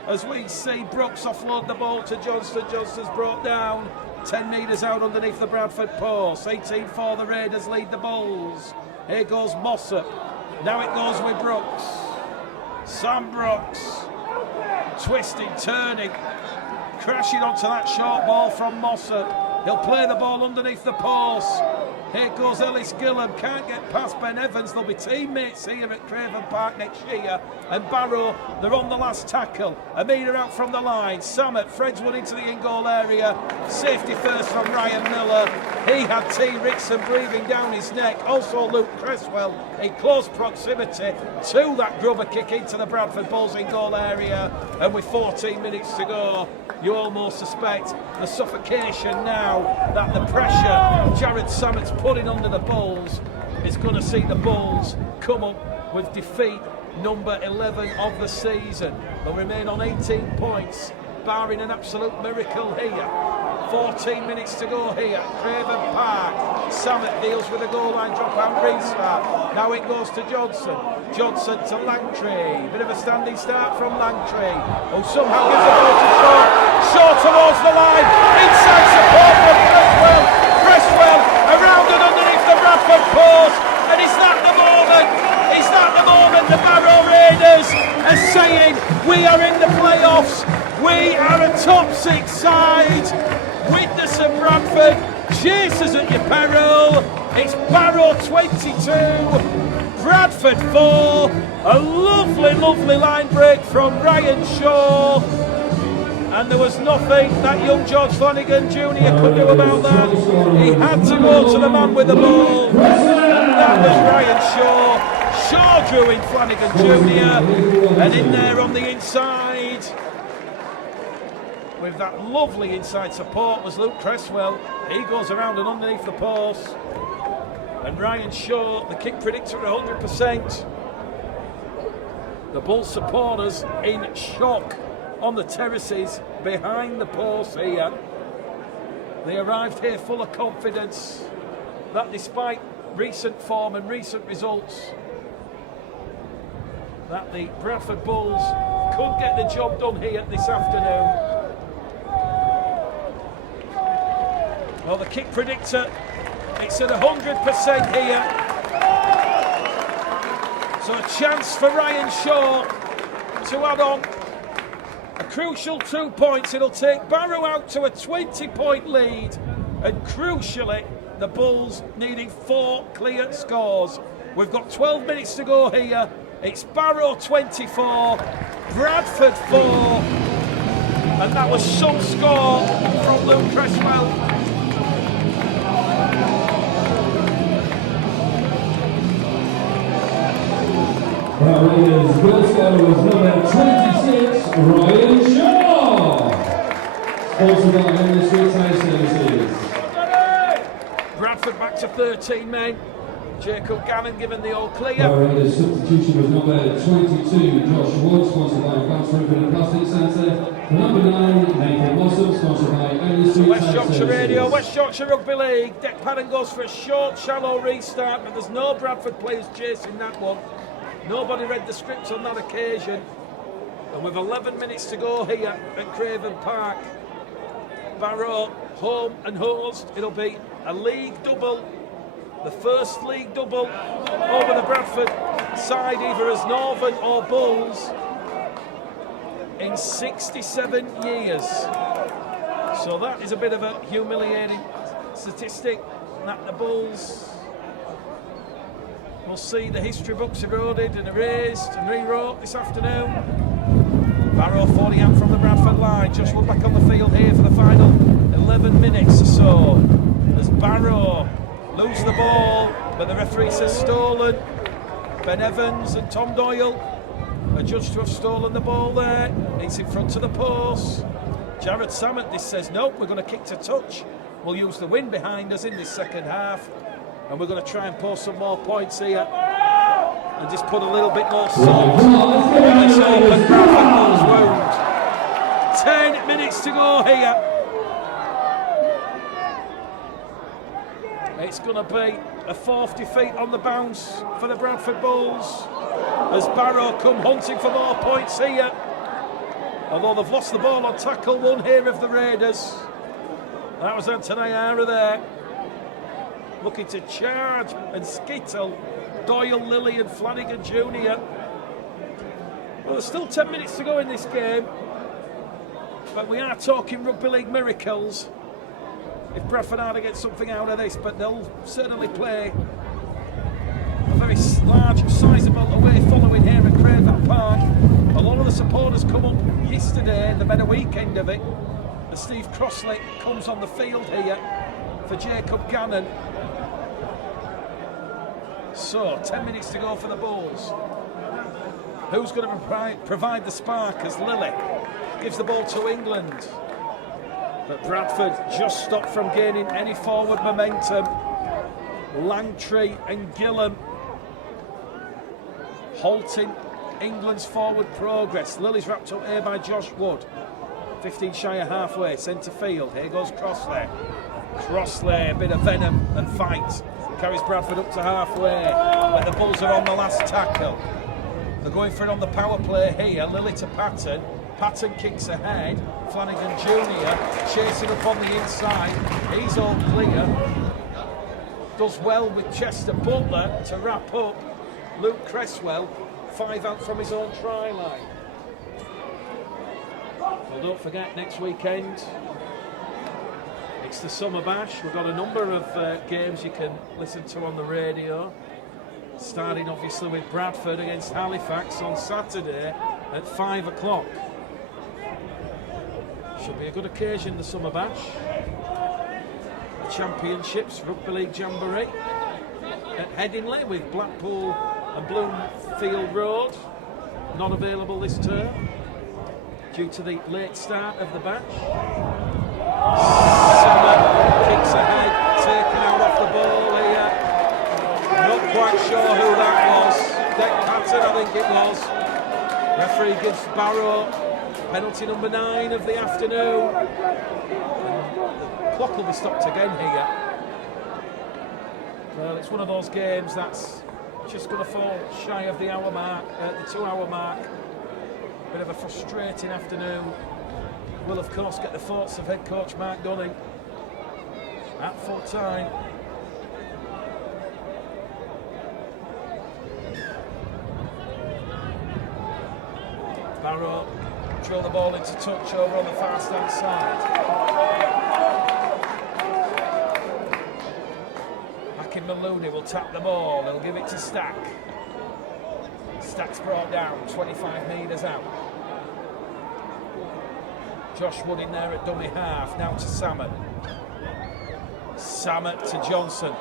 as we see Brooks offload the ball to Johnston. Johnston's brought down 10 metres out underneath the Bradford post. 18-4, the Raiders lead the Bulls. Here goes Mossop. Now it goes with Brooks. Sam Brooks, twisting, turning, crashing onto that short ball from Mossop. He'll play the ball underneath the post. Here goes Ellis Gillam, can't get past Ben Evans. They'll be teammates here at Craven Park next year. And Barrow, they're on the last tackle. A metre out from the line. Sammet, Fred's into the in-goal area. Safety first from Ryan Miller. He had T. Rickson breathing down his neck. Also Luke Cresswell in close proximity to that grubber kick into the Bradford Bulls in-goal area. And with 14 minutes to go, you almost suspect the suffocation now that the pressure Jared Sammett's putting under the Bulls is going to see the Bulls come up with defeat number 11 of the season. They'll remain on 18 points, barring an absolute miracle here. 14 minutes to go here at Craven Park. Samet deals with a goal line dropout restart. Now it goes to Johnson. Johnson to Langtree. Bit of a standing start from Langtree, who somehow gives the ball to Shaw. Shaw towards the line. Inside support from Cresswell. Cresswell around and underneath the Bradford post. And is that the moment? Is that the moment the Barrow Raiders are saying we are in the playoffs? We are a top 6 side. Witness of Bradford, chasers at your peril. It's Barrow 22, Bradford 4. A lovely, lovely line break from Ryan Shaw. And there was nothing that young George Flanagan Jr. could do about that. He had to go to the man with the ball. And that was Ryan Shaw. Shaw drew in Flanagan Jr. And in there on the inside, with that lovely inside support, was Luke Cresswell. He goes around and underneath the post. And Ryan Shaw, the kick predictor, 100%. The Bulls supporters in shock on the terraces behind the post here. They arrived here full of confidence that despite recent form and recent results, that the Bradford Bulls could get the job done here this afternoon. Well, the kick predictor, it's at 100% here. So a chance for Ryan Shaw to add on a crucial 2 points. It'll take Barrow out to a 20-point lead. And crucially, the Bulls needing 4 clear scores. We've got 12 minutes to go here. It's Barrow 24, Bradford 4. And that was some score from Luke Cresswell. Barrow Raiders goal scorer was number 26, Ryan Shaw. Sponsored by Henry Street Tire Services. Bradford back to 13 men. Jacob Gannon given the all clear. Barrow Raiders substitution was number 22, Josh Wood, sponsored by Bradford and Plastic Centre. Number 9, Nathan Blossom, sponsored by Henry Street West Tire Yorkshire Services. Radio, West Yorkshire Rugby League. Deck Padden goes for a short, shallow restart, but there's no Bradford players chasing that one. Nobody read the script on that occasion. And with 11 minutes to go here at Craven Park, Barrow home and host. It'll be a league double, the first league double over the Bradford side, either as Northern or Bulls, in 67 years. So that is a bit of a humiliating statistic that the Bulls will see the history books eroded and erased and rewrote this afternoon. Barrow 40 out from the Bradford line. Joshua back on the field here for the final 11 minutes or so. As Barrow lose the ball, but the referee says stolen. Ben Evans and Tom Doyle are judged to have stolen the ball there. It's in front of the post. Jared Samet, this says no, we're going to kick to touch. We'll use the wind behind us in this second half. And we're going to try and pour some more points here and just put a little bit more salt on this open Bradford Bulls wound. 10 minutes to go here. It's going to be a 4th defeat on the bounce for the Bradford Bulls as Barrow come hunting for more points here. Although they've lost the ball on tackle one here of the Raiders. That was Anthony Ara there, looking to charge and skittle Doyle, Lilly and Flanagan Jr. Well, there's still 10 minutes to go in this game, but we are talking rugby league miracles if Bradford are to get something out of this, but they'll certainly play a very large, sizeable away following here at Craven Park. A lot of the supporters come up yesterday, they've had a weekend of it, as Steve Crossley comes on the field here for Jacob Gannon. So, 10 minutes to go for the Bulls. Who's going to provide the spark as Lilly gives the ball to England? But Bradford just stopped from gaining any forward momentum. Langtree and Gillam halting England's forward progress. Lilly's wrapped up here by Josh Wood. 15 shy of halfway, centre field. Here goes Crossley. Crossley, a bit of venom and fight. Carries Bradford up to halfway, but the Bulls are on the last tackle. They're going for it on the power play here. Lily to Patton. Patton kicks ahead. Flanagan Jr. chasing up on the inside. He's all clear. Does well with Chester Butler to wrap up. Luke Cresswell, 5 out from his own try line. Well, don't forget, next weekend it's the Summer Bash. We've got a number of games you can listen to on the radio. Starting obviously with Bradford against Halifax on Saturday at 5 o'clock. Should be a good occasion, the Summer Bash. Championships, Rugby League Jamboree at Headingley with Blackpool and Bloomfield Road. Not available this term due to the late start of the batch. Summer kicks ahead, taken out off the ball here. Not quite sure who that was. Deck Patton, I think it was. Referee gives Barrow penalty number 9 of the afternoon. The clock will be stopped again here. Well, it's one of those games that's just going to fall shy of the hour mark, the 2 hour mark. Bit of a frustrating afternoon. We'll of course get the thoughts of head coach Mark Dunning at full time. Barrow throw the ball into touch over on the far stand side. Hakim Maloney will tap the ball, he'll give it to Stack. Stack's brought down, 25 metres out. Josh Wood in there at dummy half, now to Samet. Samet to Johnson.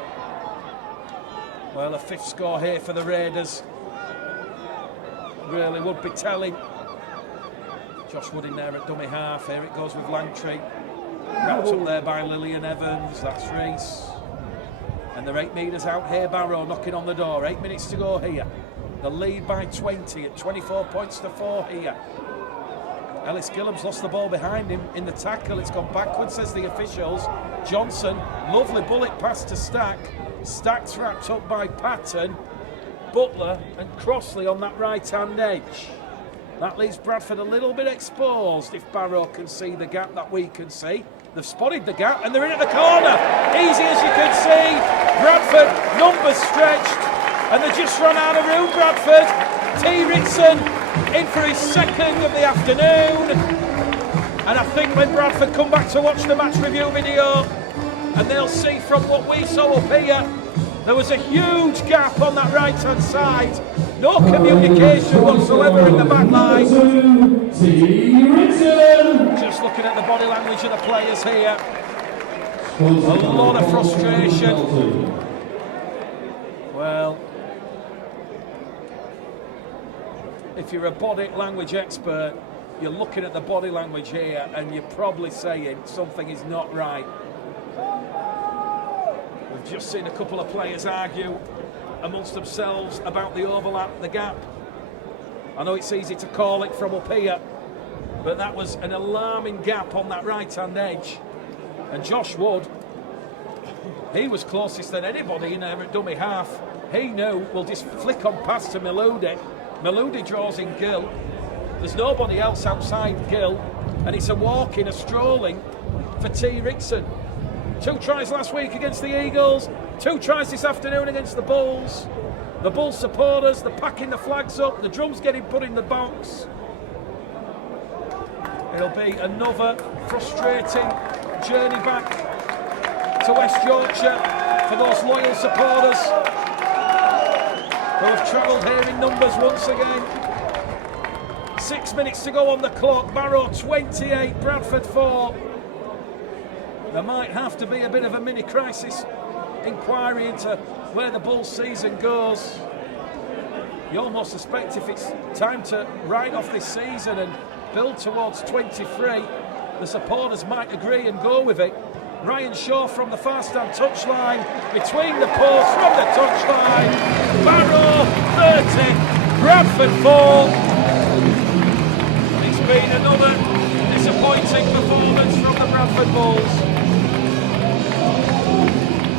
Well, a 5th score here for the Raiders really would be telling. Josh Wood in there at dummy half, here it goes with Langtree. Wrapped up there by Lillian Evans, that's Reese. And they're 8 metres out here, Barrow knocking on the door, 8 minutes to go here. The lead by 20 at 24 points to 4 here. Ellis Gillam's lost the ball behind him in the tackle. It's gone backwards, says the officials. Johnson, lovely bullet pass to Stack. Stack's wrapped up by Patton, Butler and Crossley on that right-hand edge. That leaves Bradford a little bit exposed if Barrow can see the gap that we can see. They've spotted the gap and they're in at the corner. Easy as you can see. Bradford, numbers stretched. And they just run out of room, Bradford. T. Ritson in for his 2nd of the afternoon. And I think when Bradford come back to watch the match review video, and they'll see from what we saw up here, there was a huge gap on that right-hand side. No communication whatsoever in the back line. Just looking at the body language of the players here. A lot of frustration. Well, if you're a body language expert, you're looking at the body language here and you're probably saying something is not right. We've just seen a couple of players argue amongst themselves about the overlap, the gap. I know it's easy to call it from up here, but that was an alarming gap on that right-hand edge. And Josh Wood, he was closest than anybody in there at dummy half. He knew, we'll just flick on past to Melody. Melody draws in Gill. There's nobody else outside Gill, and it's a walking, a strolling for T. Rickson. 2 tries last week against the Eagles, 2 tries this afternoon against the Bulls. The Bulls supporters, they're packing the flags up, the drums getting put in the box. It'll be another frustrating journey back to West Yorkshire for those loyal supporters who have travelled here in numbers once again. 6 minutes to go on the clock. Barrow 28, Bradford 4. There might have to be a bit of a mini crisis inquiry into where the Bulls season goes. You almost suspect if it's time to write off this season and build towards 23, the supporters might agree and go with it. Ryan Shaw from the far stand touchline, between the posts from the touchline. Barrow 30, Bradford 4. It's been another disappointing Bradford Bulls.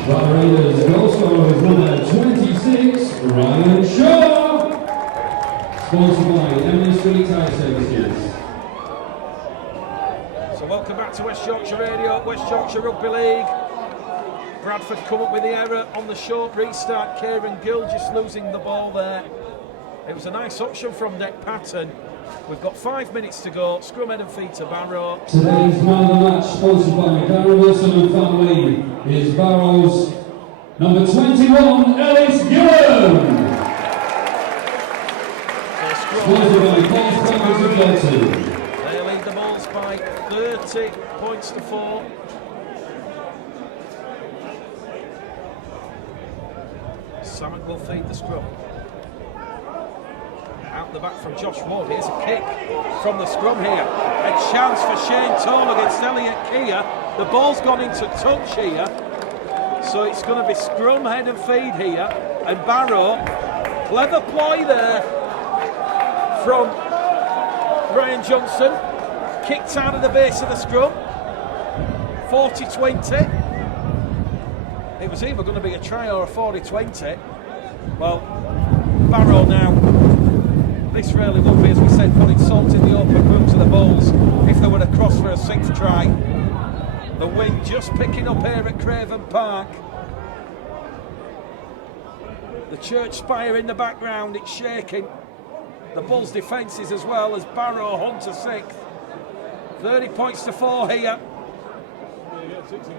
Barrow Raiders goal scorer is number 26, Ryan Shaw. Sponsored by Emily Street Tire Services. So welcome back to West Yorkshire Radio, West Yorkshire Rugby League. Bradford come up with the error on the short restart. Kieran Gill just losing the ball there. It was a nice option from Nick Patton. We've got 5 minutes to go. Scrum head and feet to Barrow. Today's man of the match, sponsored by Darren Wilson and family, is Barrow's number 21, Ellis Gillen. Sponsored by Paul's Packers of Bolton. They lead the Bulls by 30 points to 4. Salmon will feed the scrum. Out the back from Josh Wood. Here's a kick from the scrum here. A chance for Shane Toll against Elliot Keir. The ball's gone into touch here. So it's going to be scrum, head and feed here. And Barrow, clever ploy there from Ryan Johnson. Kicked out of the base of the scrum. 40-20. It was either going to be a try or a 40-20. Well, Barrow now, this really would be, as we said, putting salt in the open wounds of the Bulls if they were to cross for a 6th try. The wind just picking up here at Craven Park. The church spire in the background, it's shaking. The Bulls' defences as well as Barrow hunt to 6th. 30 points to 4 here.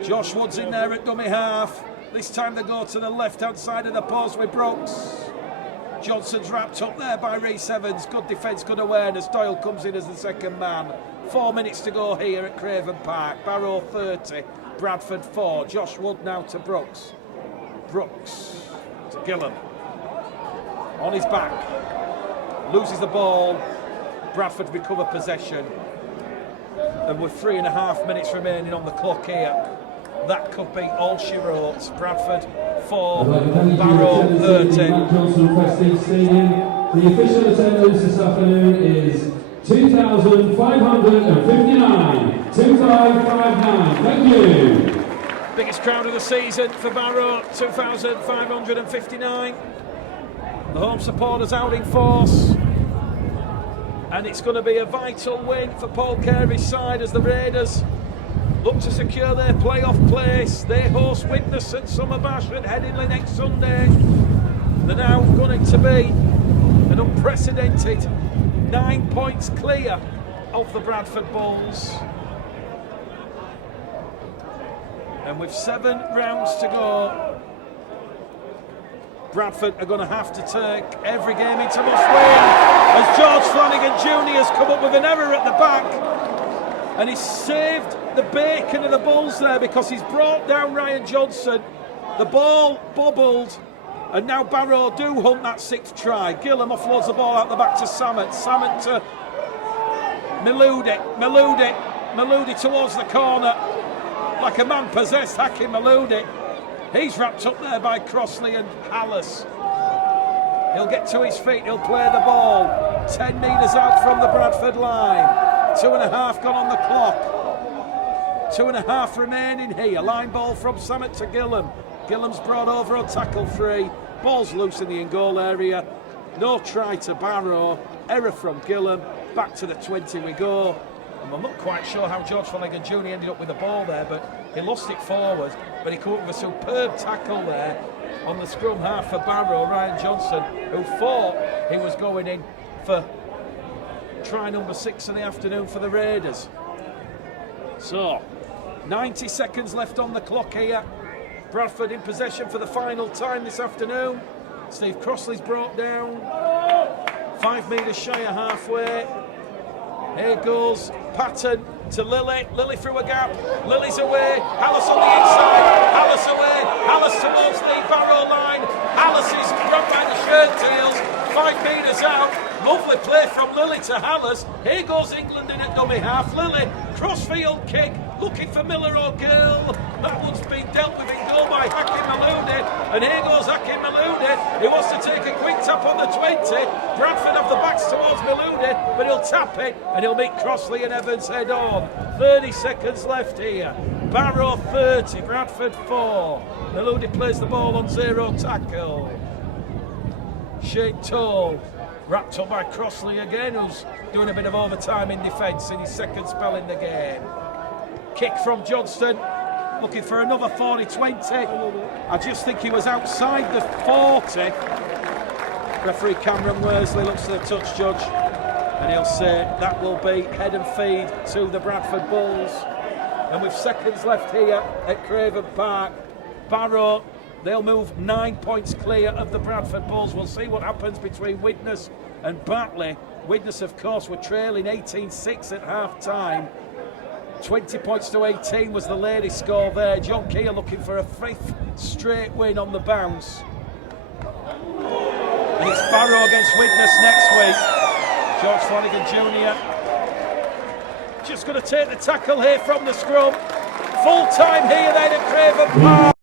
Josh Wood's in there at dummy half. This time they go to the left-hand side of the post with Brooks. Johnson's wrapped up there by Reece Evans. Good defence, good awareness. Doyle comes in as the second man. 4 minutes to go here at Craven Park. Barrow 30, Bradford 4. Josh Wood now to Brooks. Brooks to Gillen. On his back. Loses the ball. Bradford recover possession. And with 3.5 minutes remaining on the clock here, that could be all she wrote. Bradford 4, Barrow 30. The official attendance this afternoon is 2,559. 2,559. Thank you. Biggest crowd of the season for Barrow, 2,559. The home supporters out in force. And it's going to be a vital win for Paul Carey's side as the Raiders look to secure their playoff place. They host Widnes at Summer Bash at Headingley next Sunday. They're now going to be an unprecedented 9 points clear of the Bradford Bulls. And with 7 rounds to go, Bradford are going to have to take every game into must-win. As George Flanagan Jr. has come up with an error at the back, and he's saved the bacon of the Bulls there because he's brought down Ryan Johnson. The ball bubbled, and now Barrow do hunt that 6th try. Gillam offloads the ball out the back to Samet. Samet to Meludi. Meludi towards the corner, like a man possessed, hacking Meludi. He's wrapped up there by Crossley and Hallis. He'll get to his feet, he'll play the ball. 10 metres out from the Bradford line. 2.5 gone on the clock. 2.5 remaining here. Line ball from Samet to Gillam. Gillam's brought over on tackle 3. Ball's loose in the in-goal area. No try to Barrow. Error from Gillam. Back to the 20 we go. And I'm not quite sure how George Flanagan Jr. ended up with the ball there, but he lost it forward. But he came up with a superb tackle there on the scrum half for Barrow, Ryan Johnson, who thought he was going in for try number 6 in the afternoon for the Raiders. So, 90 seconds left on the clock here. Bradford in possession for the final time this afternoon. Steve Crossley's brought down. 5 metres shy of halfway. Here goes Patton to Lilly. Lilly through a gap. Lily's away. Hallis on the inside. Hallis away. Hallis towards the Barrow line. Hallis is grabbed by the shirt tails. 5 metres out. Lovely play from Lily to Hallers. Here goes England in at dummy half. Lily, crossfield kick, looking for Miller or Girl. That one's been dealt with in goal by Hakim Maloudi. And here goes Hakim Maloudi. He wants to take a quick tap on the 20. Bradford have the backs towards Maloudi, but he'll tap it and he'll meet Crossley and Evans head on. 30 seconds left here. Barrow 30, Bradford 4. Maloudi plays the ball on 0 tackle. Shane Toll, wrapped up by Crossley again, who's doing a bit of overtime in defence in his second spell in the game. Kick from Johnston, looking for another 40-20. I just think he was outside the 40. Referee Cameron Worsley looks to the touch judge and he'll say that will be head and feed to the Bradford Bulls. And with seconds left here at Craven Park, Barrow, they'll move 9 points clear of the Bradford Bulls. We'll see what happens between Widnes and Batley. Widnes, of course, were trailing 18-6 at half-time. 20 points to 18 was the ladies' score there. John Keir looking for a 5th straight win on the bounce. And it's Barrow against Widnes next week. George Flanagan Jr. just going to take the tackle here from the scrum. Full time here then at Craven Park.